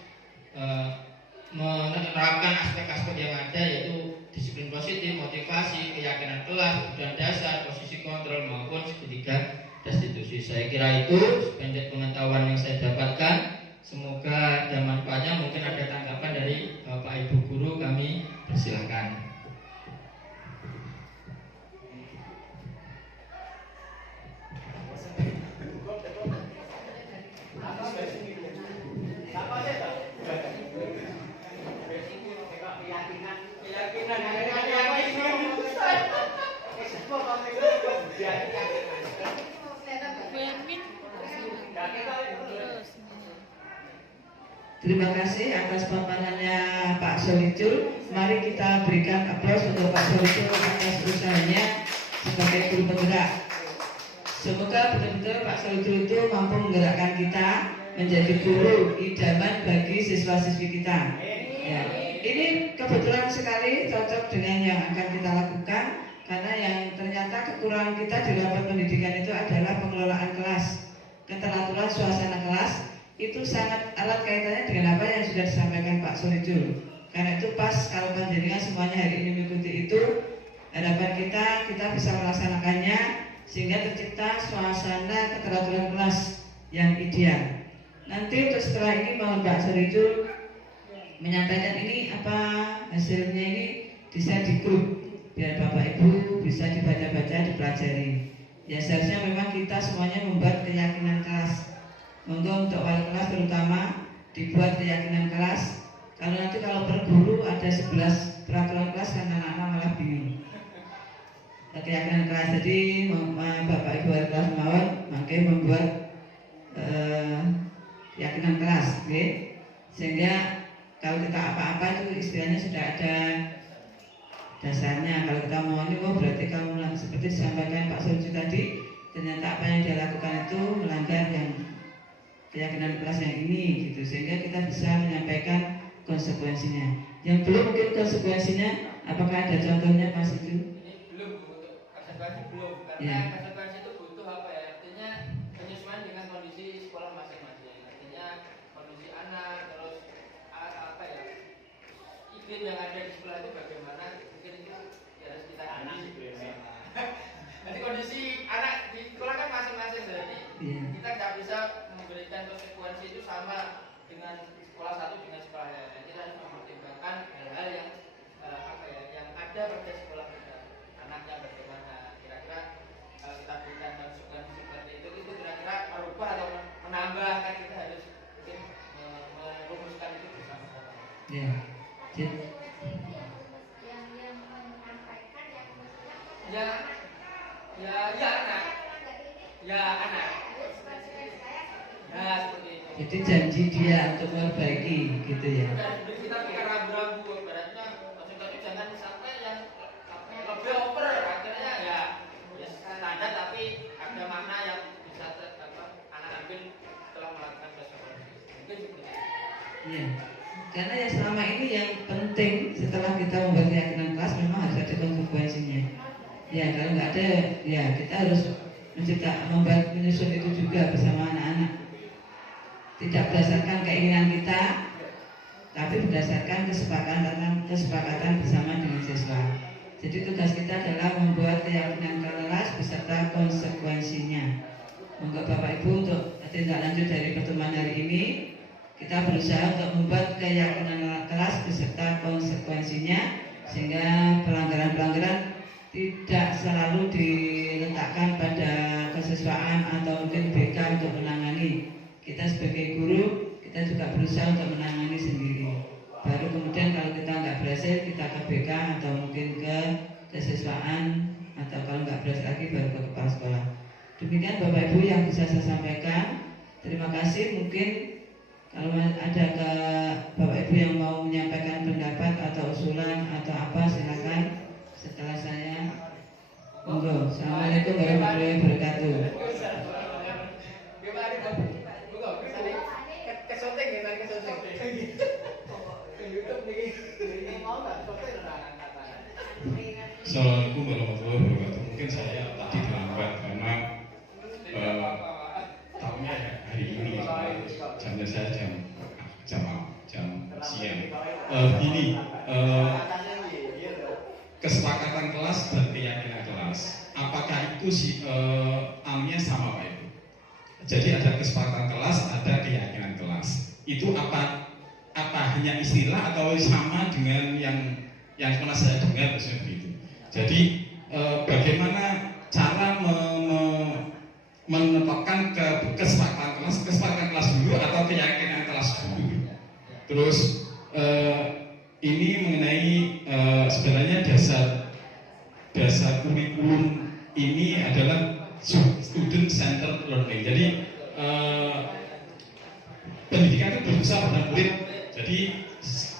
menerapkan aspek-aspek yang ada, yaitu disiplin positif, motivasi, keyakinan kelas, kebutuhan dasar, posisi kontrol maupun segitiga restitusi. Saya kira itu sependek pengetahuan yang saya dapatkan. Semoga ada manfaatnya. Mungkin ada tanggapan dari Bapak Ibu guru, kami persilahkan. Terima kasih atas paparannya Pak Solijul. Mari kita berikan aplaus untuk Pak Solijul atas usahanya sebagai guru penggerak. Semoga betul-betul Pak Solijul itu mampu menggerakkan kita menjadi guru idaman bagi siswa-siswi kita. Ya. Ini kebetulan sekali cocok dengan yang akan kita lakukan, karena yang ternyata kekurangan kita di rapat pendidikan itu adalah pengelolaan kelas, keteraturan suasana kelas. Itu sangat erat kaitannya dengan apa yang sudah disampaikan Pak Solijul. Karena itu pas kalau panjenengan semuanya hari ini mengikuti itu, harapan kita bisa melaksanakannya sehingga tercipta suasana keteraturan kelas yang ideal. Nanti untuk setelah ini mohon Pak Solijul menyampaikan ini apa hasilnya, ini bisa di grup biar Bapak Ibu bisa dibaca-baca, dipelajari. Ya seharusnya memang kita semuanya membuat keyakinan kelas. Monggo untuk wali kelas terutama dibuat keyakinan kelas. Kalau per guru ada 11 peraturan kelas kan anak-anak malah bingung. Keyakinan kelas, jadi Bapak Ibu wali kelas mawon mangke membuat keyakinan kelas, okay? Sehingga kalau kita apa-apa itu istilahnya sudah ada dasarnya. Kalau kita mau ini, berarti kamu seperti disampaikan Pak Solijul tadi, ternyata apa yang dia lakukan itu melanggar yang keyakinan kelas yang ini gitu, sehingga kita bisa menyampaikan konsekuensinya. Yang belum mungkin konsekuensinya, apakah ada contohnya Mas itu? Ini belum, untuk konsekuensi belum, karena ya. Konsekuensi itu butuh apa ya? Artinya penyesuaian dengan kondisi sekolah masing-masing. Artinya kondisi anak, terus apa ya? Iklim yang ada di sekolah itu bagaimana? Mungkin itu harus kita anak Nanti kondisi anak di sekolah kan masing-masing, jadi kita tidak bisa memberikan konsekuensi itu sama dengan sekolah satu dengan sekolah lain. Kita harus mempertimbangkan hal-hal yang yang ada pada sekolah kita. Anaknya bagaimana? Kira-kira kita berikan konsekuensi seperti itu kira-kira merubah atau menambah, kan kita harus mungkin merumuskan itu bersama-sama. Ya. Anak. Ya, seperti itu. Jadi janji dia untuk memperbaiki gitu ya. Kita bukan ragu-ragu, ibaratnya konsekuensi jangan sampai yang lebih over, akhirnya ya standar tapi ada makna yang bisa anak ambil setelah melakukan konsekuensi. Mungkin seperti itu. Iya. Karena ya selama ini yang penting setelah kita membuat keyakinan kelas memang harus ada konsekuensinya. Ya kalau nggak ada, ya kita harus membuat menyusun itu juga bersama anak-anak. Tidak berdasarkan keinginan kita, tapi berdasarkan kesepakatan bersama dengan siswa. Jadi tugas kita adalah membuat keyakinan kelas beserta konsekuensinya. Monggo Bapak Ibu untuk tindak lanjut dari pertemuan hari ini, kita berusaha untuk membuat keyakinan kelas beserta konsekuensinya, sehingga pelanggaran-pelanggaran tidak selalu diletakkan pada kesiswaan atau mungkin BK untuk menangani. Kita sebagai guru, kita juga berusaha untuk menangani sendiri. Baru kemudian kalau kita nggak berhasil, kita ke BK atau mungkin ke kesiswaan, atau kalau nggak berhasil lagi baru ke kepala sekolah. Demikian Bapak Ibu yang bisa saya sampaikan. Terima kasih. Mungkin kalau ada ke Bapak Ibu yang mau menyampaikan pendapat atau usulan atau apa, silakan. Setelah saya, monggo. Assalamualaikum warahmatullahi wabarakatuh. Assalamualaikum warahmatullahi wabarakatuh. Mungkin saya tadi terlambat karena tahunya hari ini jamnya saya jam siang. Gini, kesepakatan kelas dan keyakinan kelas, apakah itu amnya sama Pak Ibu? Jadi ada kesepakatan kelas, ada keyakinan kelas. Itu apa hanya istilah atau sama dengan yang pernah saya dengar seperti itu? Jadi bagaimana cara menetapkan kesepakatan kelas dulu atau keyakinan kelas dulu? Terus ini mengenai sebenarnya dasar kurikulum ini adalah student centered learning. Jadi pendidikan itu berusaha pada murid. Jadi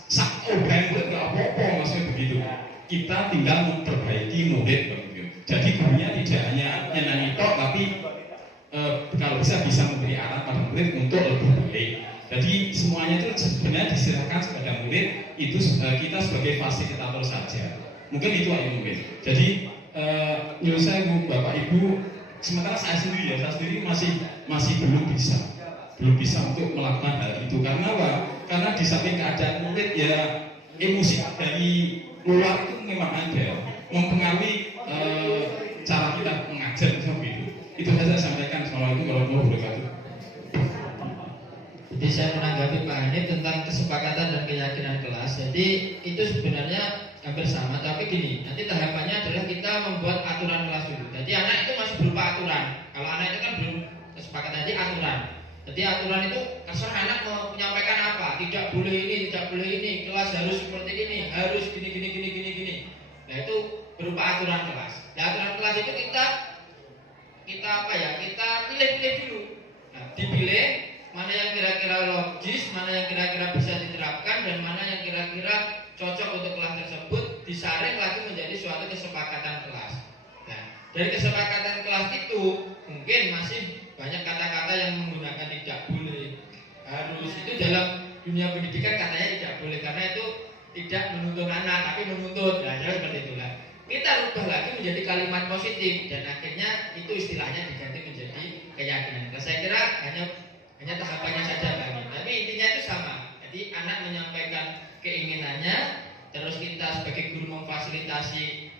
sak organ murid nggak apa-apa, maksudnya begitu. Kita tinggal memperbaiki murid begitu. Jadi gurunya tidak hanya nyenangi tok, tapi kalau bisa memberi arah pada murid untuk lebih baik. Jadi semuanya itu sebenarnya diserahkan kepada murid, itu kita sebagai fasilitator saja. Mungkin itu yang mungkin. Jadi menurut saya Bapak Ibu, sementara saya sendiri masih belum bisa untuk melakukan hal itu. Karena apa? Karena di samping keadaan murid ya emosi dari luar itu memang ada, mempengaruhi cara kita mengajar seperti itu. Itu saja saya sampaikan. Assalamualaikum warahmatullahi wabarakatuh. Jadi saya menanggapi Pak Hanif tentang kesepakatan dan keyakinan kelas. Jadi itu sebenarnya hampir sama, tapi gini, nanti tahapannya adalah kita membuat aturan kelas dulu. Jadi anak itu masih berupa aturan. Kalau anak itu kan belum kesepakatan, jadi aturan. Jadi aturan itu terserah anak mau menyampaikan apa, tidak boleh ini, tidak boleh ini, kelas harus seperti ini, harus gini. Nah itu berupa aturan kelas. Nah aturan kelas itu kita pilih dulu. Nah dipilih mana yang kira-kira logis, mana yang kira-kira bisa diterapkan, dan mana yang kira-kira cocok untuk kelas tersebut, disaring lagi menjadi suatu kesepakatan kelas. Nah, dari kesepakatan kelas itu mungkin masih banyak kata-kata yang menggunakan tidak boleh, harus. Itu dalam dunia pendidikan katanya tidak boleh, karena itu tidak menuntut anak, tapi menuntut. Nah, seperti itulah. Kita rubah lagi menjadi kalimat positif, dan akhirnya itu istilahnya diganti menjadi keyakinan. Nah, saya kira hanya tahapannya saja Bang. Tapi intinya itu sama. Jadi anak menyampaikan keinginannya, terus kita sebagai guru memfasilitasi,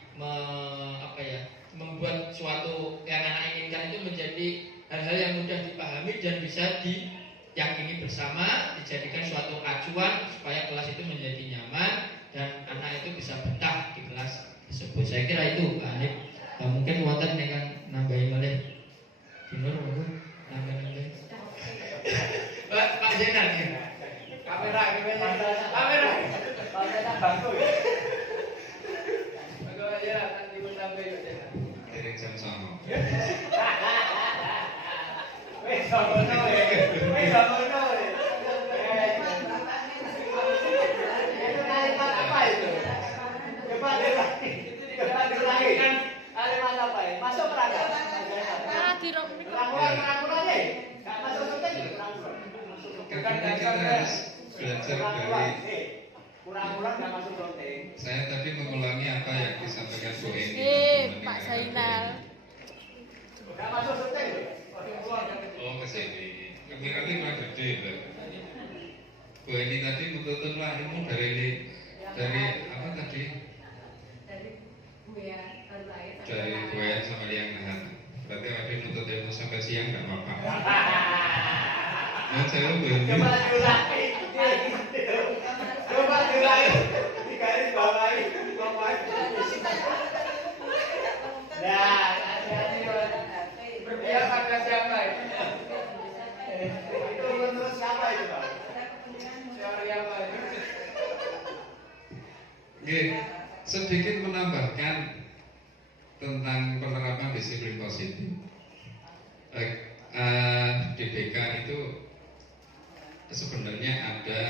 membuat suatu yang anak inginkan itu menjadi hal-hal yang mudah dipahami dan bisa diyakini bersama, dijadikan suatu acuan supaya kelas itu menjadi nyaman dan anak itu bisa betah di kelas tersebut. Saya kira itu Pak Hanif. Mungkin wonten ingkang nambahi malih. Dinur monggo nambahi. Pak Jenar ya. Kamera. Kamera bantu ya. Monggo aja nanti menambah ya. Derek jam 09.00. Wes samono. Itu kalimat apa itu? Coba lagi. Kan kalimat apa ya? Masuk perangkat. Rangkulan aja. Enggak masuk syuting. Karena kita harus belajar dari Kurang-kurang nggak masuk syuting. saya tadi mengulangi apa yang disampaikan Bu Eni. Pak Zainal. Nggak masuk syuting. Oh ke sini. Kami kurang gede loh. Bu Eni tadi menuntut ilmu dari apa tadi? Dari buaya sama liang nahan. Berarti tadi menuntut ilmu sampai siang nggak apa-apa. Nah, saya belum. Coba diulangi. Digaris bawahi. Nah, ya pada siapa itu? Itu menurut siapa itu, Pak? Teori apa itu? Oke, sedikit menambahkan tentang penerapan disiplin positif. Di BK itu sebenarnya ada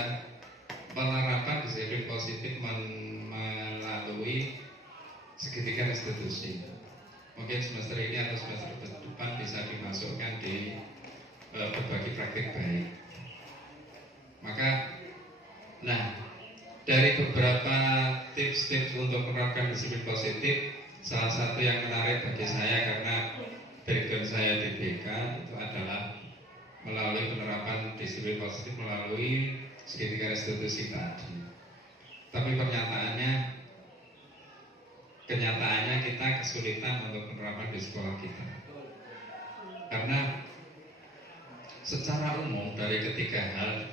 penerapan disiplin positif melalui segitiga restitusi. Mungkin semester ini atau semester depan bisa dimasukkan di berbagai praktik baik. Maka, dari beberapa tips-tips untuk menerapkan disiplin positif, salah satu yang menarik bagi saya karena background saya di BK itu adalah melalui penerapan disiplin positif melalui segitiga restitusi tadi. Tapi kenyataannya kita kesulitan untuk penerapan di sekolah kita. Karena secara umum dari ketiga hal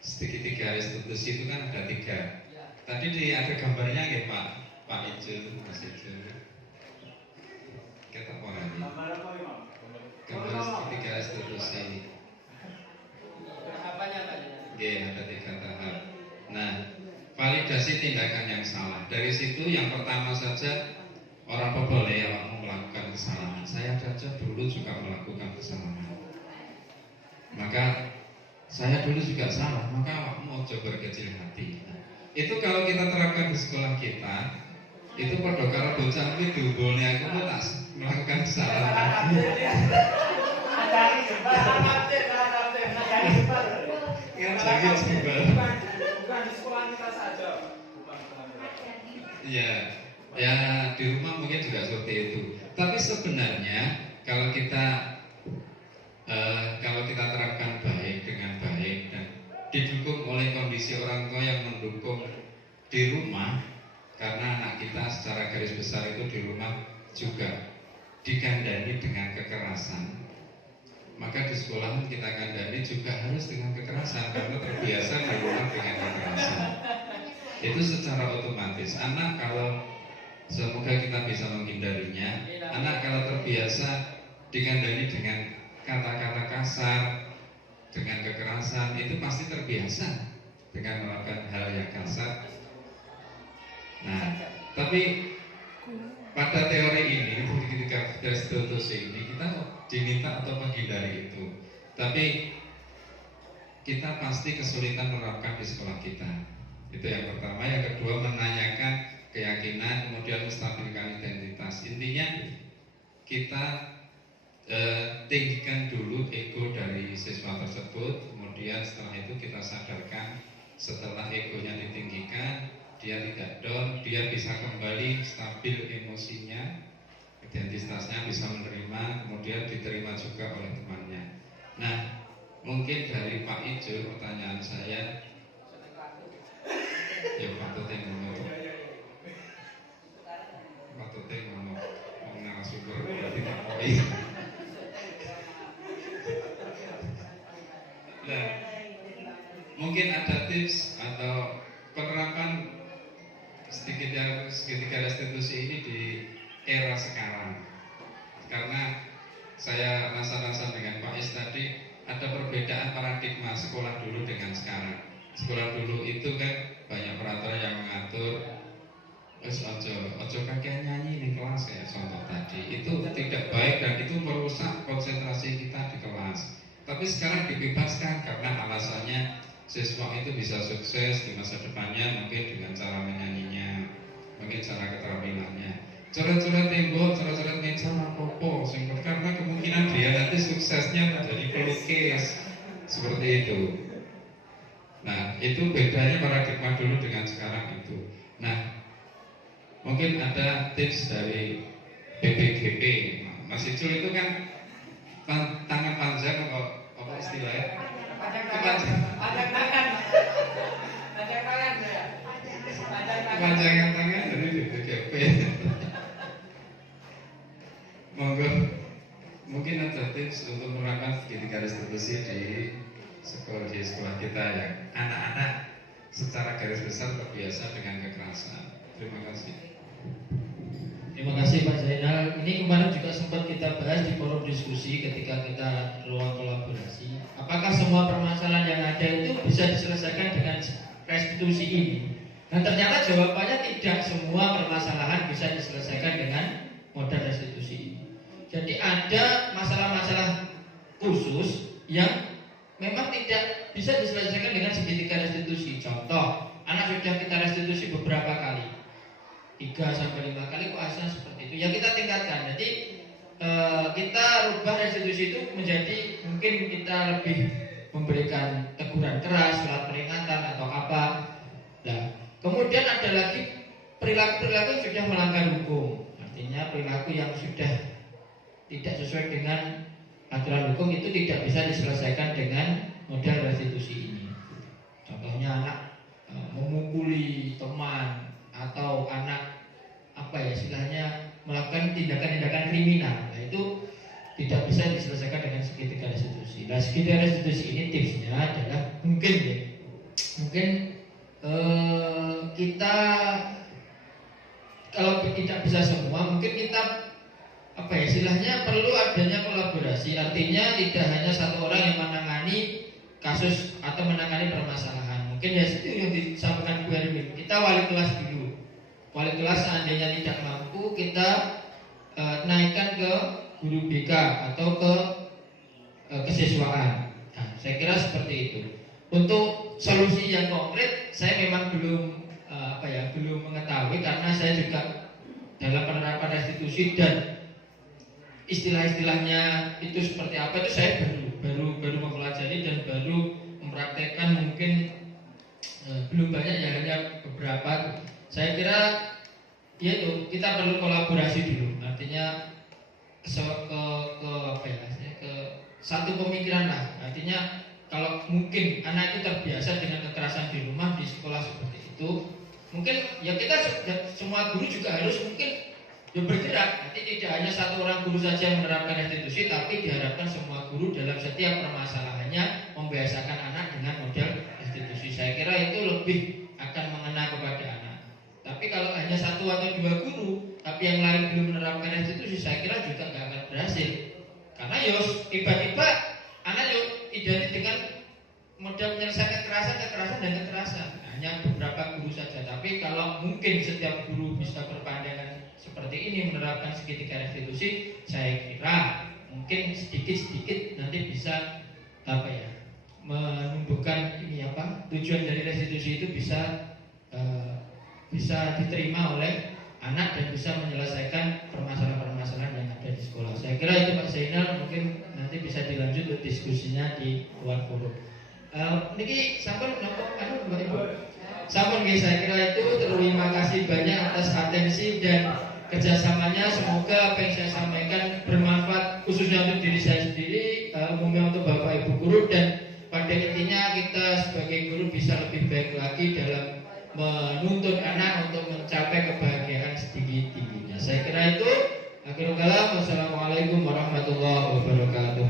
segitiga restitusi itu kan ada 3. Tadi ada gambarnya ya Pak Ijul, Mas Ijul. Kita orang ini. Gambar segitiga restitusi. Tahapannya Pak. Iya, ada 3 tahap. Nah, validasi tindakan yang salah. Dari situ yang pertama saja orang boleh yang melakukan kesalahan. Saya saja dulu juga melakukan kesalahan. Maka saya dulu juga salah, maka awakmu ojo berkecil hati. Nah, itu kalau kita terapkan di sekolah kita, itu pada karo bocah kuwi diumbulne aku kok tak melakukan kesalahan. Ngajari jembal. Bukan di sekolah kita saja. Iya, ya di rumah mungkin juga seperti itu. Tapi sebenarnya kalau kita terapkan baik dengan baik dan didukung oleh kondisi orang tua yang mendukung di rumah, karena anak kita secara garis besar itu di rumah juga dikandani dengan kekerasan, maka di sekolah kita kandani juga harus dengan kekerasan karena terbiasa di rumah dengan kekerasan. Itu secara otomatis anak kalau semoga kita bisa menghindarinya. Anak kalau terbiasa dikandani dengan kata-kata kasar, dengan kekerasan, itu pasti terbiasa dengan melakukan hal yang kasar. Nah, tapi pada teori ini, ketika restitusi ini kita diminta untuk menghindari itu. Tapi kita pasti kesulitan menerapkan di sekolah kita. Itu yang pertama. Yang kedua, menanyakan keyakinan, kemudian menstabilkan identitas. Intinya kita tinggikan dulu ego dari siswa tersebut. Kemudian setelah itu kita sadarkan, setelah egonya ditinggikan, dia tidak down, dia bisa kembali stabil emosinya, identitasnya bisa menerima, kemudian diterima juga oleh temannya. Nah, mungkin dari Pak Ijo pertanyaan saya, ya patut yang ngomong, narasumber berarti Pak Koi. Nah, mungkin ada tips atau penerapan segitiga restitusi ini di era sekarang, karena saya rasa-rasa dengan Pak Is tadi ada perbedaan paradigma sekolah dulu dengan sekarang. Sekolah dulu itu kan banyak peraturan yang mengatur, ojo kakek nyanyi di kelas ya contoh tadi, itu tidak baik dan itu merusak konsentrasi kita di kelas. Tapi sekarang dibebaskan karena alasannya siswa itu bisa sukses di masa depannya, mungkin dengan cara menyanyinya, mungkin cara keterampilannya. Coret-coret tembok, coret-coret meja apa-apa, karena kemungkinan dia nanti suksesnya menjadi pelukis seperti itu. Nah, itu bedanya paradigma dulu dengan sekarang itu. Nah, mungkin ada tips dari BPGP. Mas Icul itu kan tangan panjang apa istilahnya? Panjangan tangan dari BPGP. Monggo, mungkin ada tips untuk menerapkan segitiga restitusi di sekolah kita yang anak-anak secara garis besar terbiasa dengan kekerasan. Terima kasih. Terima kasih Pak Zainal. Ini kemarin juga sempat kita bahas di forum diskusi ketika kita ruang kolaborasi. Apakah semua permasalahan yang ada itu bisa diselesaikan dengan restitusi ini? Dan ternyata jawabannya tidak semua permasalahan bisa diselesaikan dengan modal restitusi ini. Jadi ada masalah-masalah khusus yang memang tidak bisa diselesaikan dengan segitiga restitusi. Contoh, anak sudah kita restitusi beberapa kali, 3-5 kali kok asal seperti itu. Ya kita tingkatkan. Jadi kita rubah restitusi itu menjadi mungkin kita lebih memberikan teguran keras, surat peringatan atau apa. Nah, kemudian ada lagi perilaku-perilaku yang sudah melanggar hukum. Artinya perilaku yang sudah tidak sesuai dengan aturan hukum itu tidak bisa diselesaikan dengan modal restitusi ini. Contohnya anak memukuli teman atau anak istilahnya melakukan tindakan-tindakan kriminal. Nah, itu tidak bisa diselesaikan dengan segitiga restitusi. Nah, segitiga restitusi ini tipsnya adalah mungkin kita kalau tidak bisa semua, mungkin kita istilahnya perlu adanya kolaborasi. Artinya tidak hanya satu orang yang menangani kasus atau menangani permasalahan. Mungkin ya itu yang disampaikan Bu Erwin. Kita wali kelas dulu. Wali kelas seandainya tidak mampu, kita naikkan ke guru BK atau ke kesiswaan. Nah, Saya kira seperti itu. Untuk solusi yang konkret, saya memang belum mengetahui karena saya juga dalam penerapan restitusi dan istilah-istilahnya itu seperti apa itu saya baru mempelajari dan baru mempraktekkan mungkin belum banyak ya, hanya beberapa. Saya kira yaitu kita perlu kolaborasi dulu, artinya ke satu pemikiran lah. Artinya kalau mungkin anak itu terbiasa dengan kekerasan di rumah, di sekolah seperti itu, mungkin ya kita semua guru juga harus mungkin bergerak. Nanti tidak hanya satu orang guru saja yang menerapkan restitusi, tapi diharapkan semua guru dalam setiap permasalahannya membiasakan anak dengan model restitusi. Saya kira itu lebih akan mengena kepada anak. Tapi kalau hanya satu atau dua guru, tapi yang lain belum menerapkan restitusi, saya kira juga nggak akan berhasil. Karena tiba-tiba anak identik dengan model penyelesaian kekerasan. Hanya beberapa guru saja. Tapi kalau mungkin setiap guru bisa berpandangan seperti ini, menerapkan segitiga restitusi, saya kira mungkin sedikit-sedikit nanti bisa menumbuhkan tujuan dari restitusi itu bisa diterima oleh anak dan bisa menyelesaikan permasalahan-permasalahan yang ada di sekolah. Saya kira itu Pak Zainal, mungkin nanti bisa dilanjut untuk diskusinya di luar forum. Niki sampun nopo Mbak Ibu. Sampun nggih, saya kira itu. Terima kasih banyak atas atensi dan kerjasamanya. Semoga apa yang saya sampaikan bermanfaat khususnya untuk diri saya sendiri, umumnya untuk Bapak Ibu guru, dan pada intinya kita sebagai guru bisa lebih baik lagi dalam menuntut anak untuk mencapai kebahagiaan setinggi-tingginya. Saya kira itu. Akhirul kalam. Wassalamualaikum warahmatullahi wabarakatuh.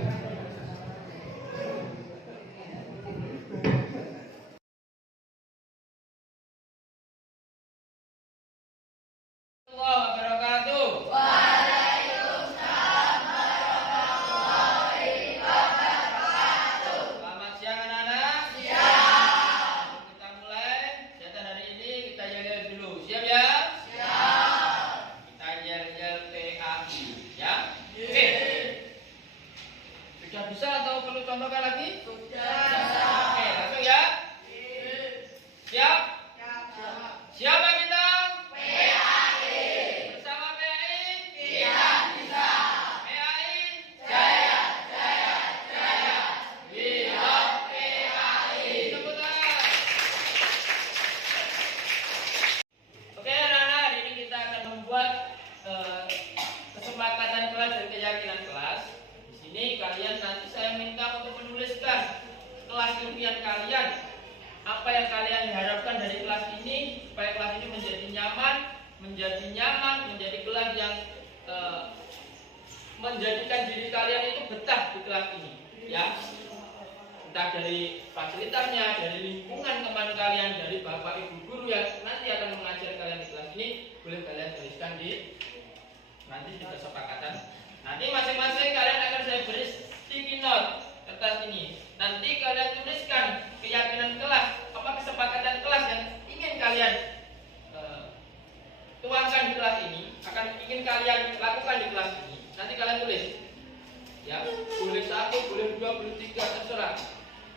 menjadi kelas yang menjadikan diri kalian itu betah di kelas ini, ya. Entah dari fasilitasnya, dari lingkungan teman kalian, dari bapak ibu guru yang nanti akan mengajar kalian di kelas ini, boleh kalian tuliskan di nanti di kesepakatan. Nanti masing-masing kalian akan saya beri sticky note kertas ini. Nanti kalian tuliskan keyakinan kelas, apa kesepakatan kelas yang ingin kalian tuangkan di kelas ini, akan ingin kalian lakukan di kelas ini. Nanti kalian tulis, ya, boleh 1, boleh 2, boleh 3, terserah.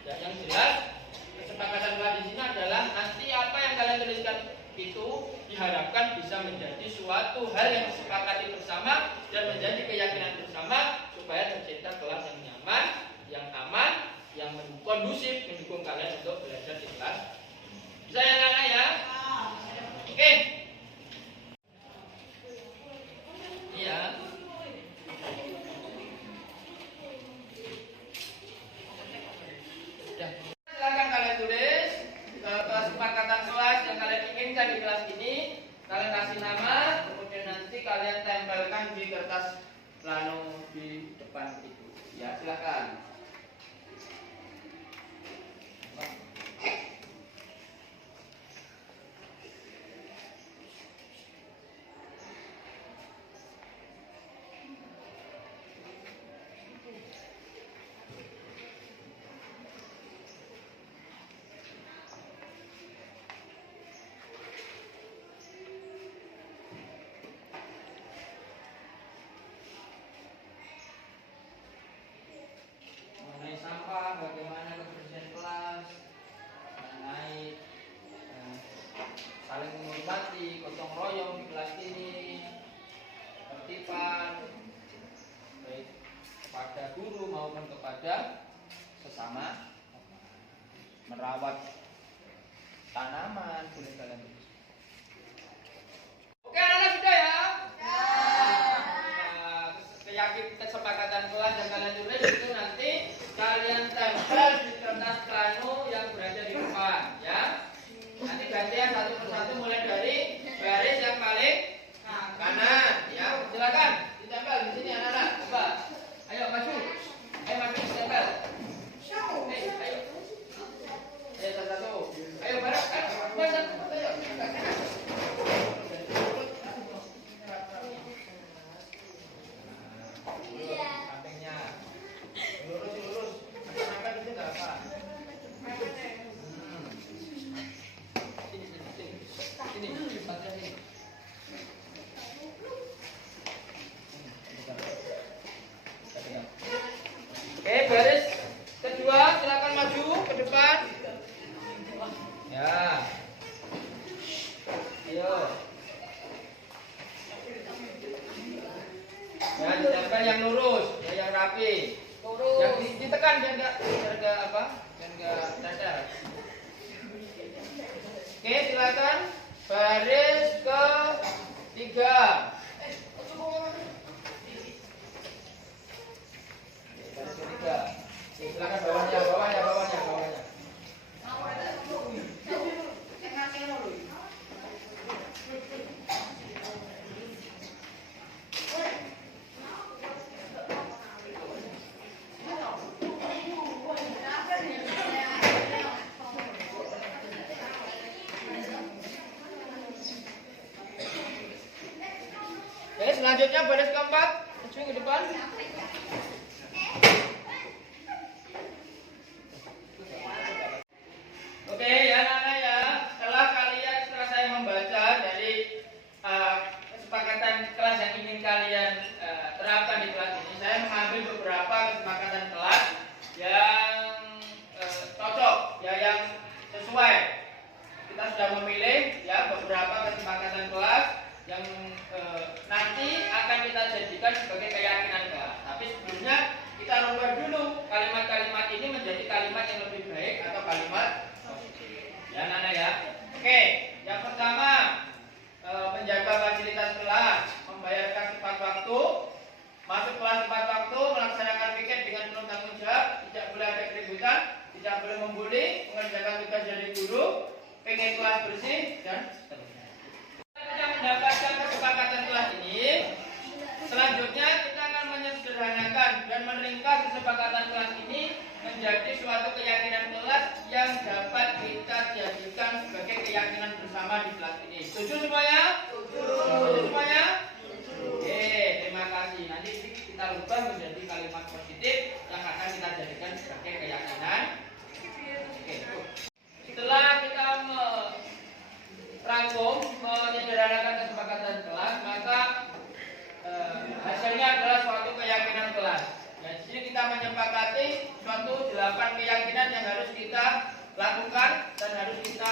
Ya, yang jelas kesepakatan kelas di sini adalah nanti apa yang kalian tuliskan itu diharapkan bisa menjadi suatu hal yang disepakati bersama dan menjadi keyakinan bersama supaya tercipta kelas yang nyaman, yang aman, yang kondusif mendukung kalian untuk belajar di kelas. Bisa ya anak ya? Oke. Iya. Silakan kalian tulis kesepakatan kelas yang kalian inginkan di kelas ini. Kalian kasih nama, kemudian nanti kalian tempelkan di kertas plano di depan itu. Ya, silakan. kepada guru maupun kepada sesama merawat tanaman boleh kalian tulis. Oke, anak-anak sudah ya? Nah, keyakinan kesepakatan kelas yang kalian tulis itu nanti kalian tempel di kertas plano yang berada di depan, ya. Nanti gantian satu persatu mulai dari baris yang paling kanan, ya. Silakan ditempel di sini anak-anak. Coba, ayo maju, ditempel. Ayo. Ayo satu-satu. Ayo bareng. Ayo. Sampingnya. Lurus. Sampai di sini enggak apa. Sini, tempatnya sini. Oke, baris kedua silakan maju ke depan. Ya. Ayo. Ya, ditempel yang lurus, ya, yang rapi. Yang ditekan biar enggak apa? Biar enggak datar. Oke, silakan baris ketiga. Baris ketiga. Silakan bawahnya. Oke, selanjutnya baris keempat, maju ke depan. Oke ya anak-anak ya, setelah saya membaca dari kesepakatan kelas yang ingin kalian terapkan di kelas ini, saya mengambil beberapa kesepakatan kelas yang cocok, ya, yang sesuai. Kita sudah memilih ya beberapa kesepakatan kelas yang nanti akan kita jadikan sebagai keyakinan kelas. Tapi sebelumnya kita rubah dulu kalimat-kalimat ini menjadi kalimat yang lebih baik atau kalimat positif. Ya, Nana ya. Oke, yang pertama menjaga fasilitas kelas, membayarkan tepat waktu, masuk kelas tepat waktu, melaksanakan piket dengan penuh tanggung jawab, tidak boleh ada keributan, tidak boleh membuli, mengerjakan tugas dari guru, pengen kelas bersih dan seterusnya. Kita mendapatkan kesepakatan kelas ini. Selanjutnya kita akan menyederhanakan dan meringkas kesepakatan kelas ini menjadi suatu keyakinan kelas yang dapat kita jadikan sebagai keyakinan bersama di kelas ini. Setuju semuanya? Setuju semuanya? Oke, terima kasih. Nanti kita ubah menjadi kalimat positif yang akan kita jadikan sebagai keyakinan. Oke. Setelah kita merangkum, menyederhanakan kesepakatan kelas, maka hasilnya adalah suatu keyakinan kelas. Nah, di sini kita menyepakati suatu 8 keyakinan yang harus kita lakukan dan harus kita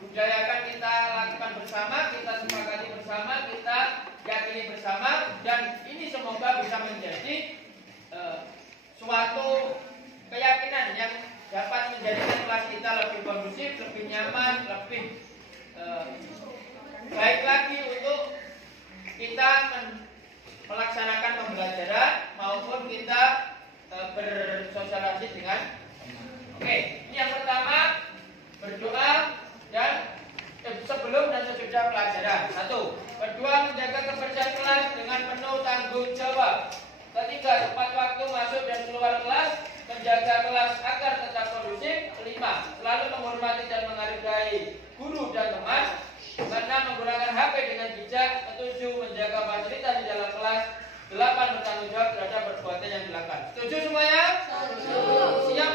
budayakan, kita lakukan bersama, kita sepakati bersama, kita yakini bersama, dan ini semoga bisa menjadi suatu keyakinan yang dapat menjadikan kelas kita lebih kondusif, lebih nyaman, lebih baik lagi untuk kita melaksanakan pembelajaran maupun kita bersosialisasi dengan. Oke, ini yang pertama, berdoa dan sebelum dan sesudah pelajaran. 1. Kedua, menjaga kebersihan kelas dengan penuh tanggung jawab. Ketiga, tepat waktu masuk dan keluar kelas, menjaga kelas agar tetap kondusif. 5. Selalu menghormati dan menghargai guru dan teman. 6. Menggunakan HP dengan bijak. 7. Menjaga fasilitas di dalam kelas. 8. Bertanggung jawab terhadap perbuatan yang dilakukan. Setuju semuanya? Setuju. Siap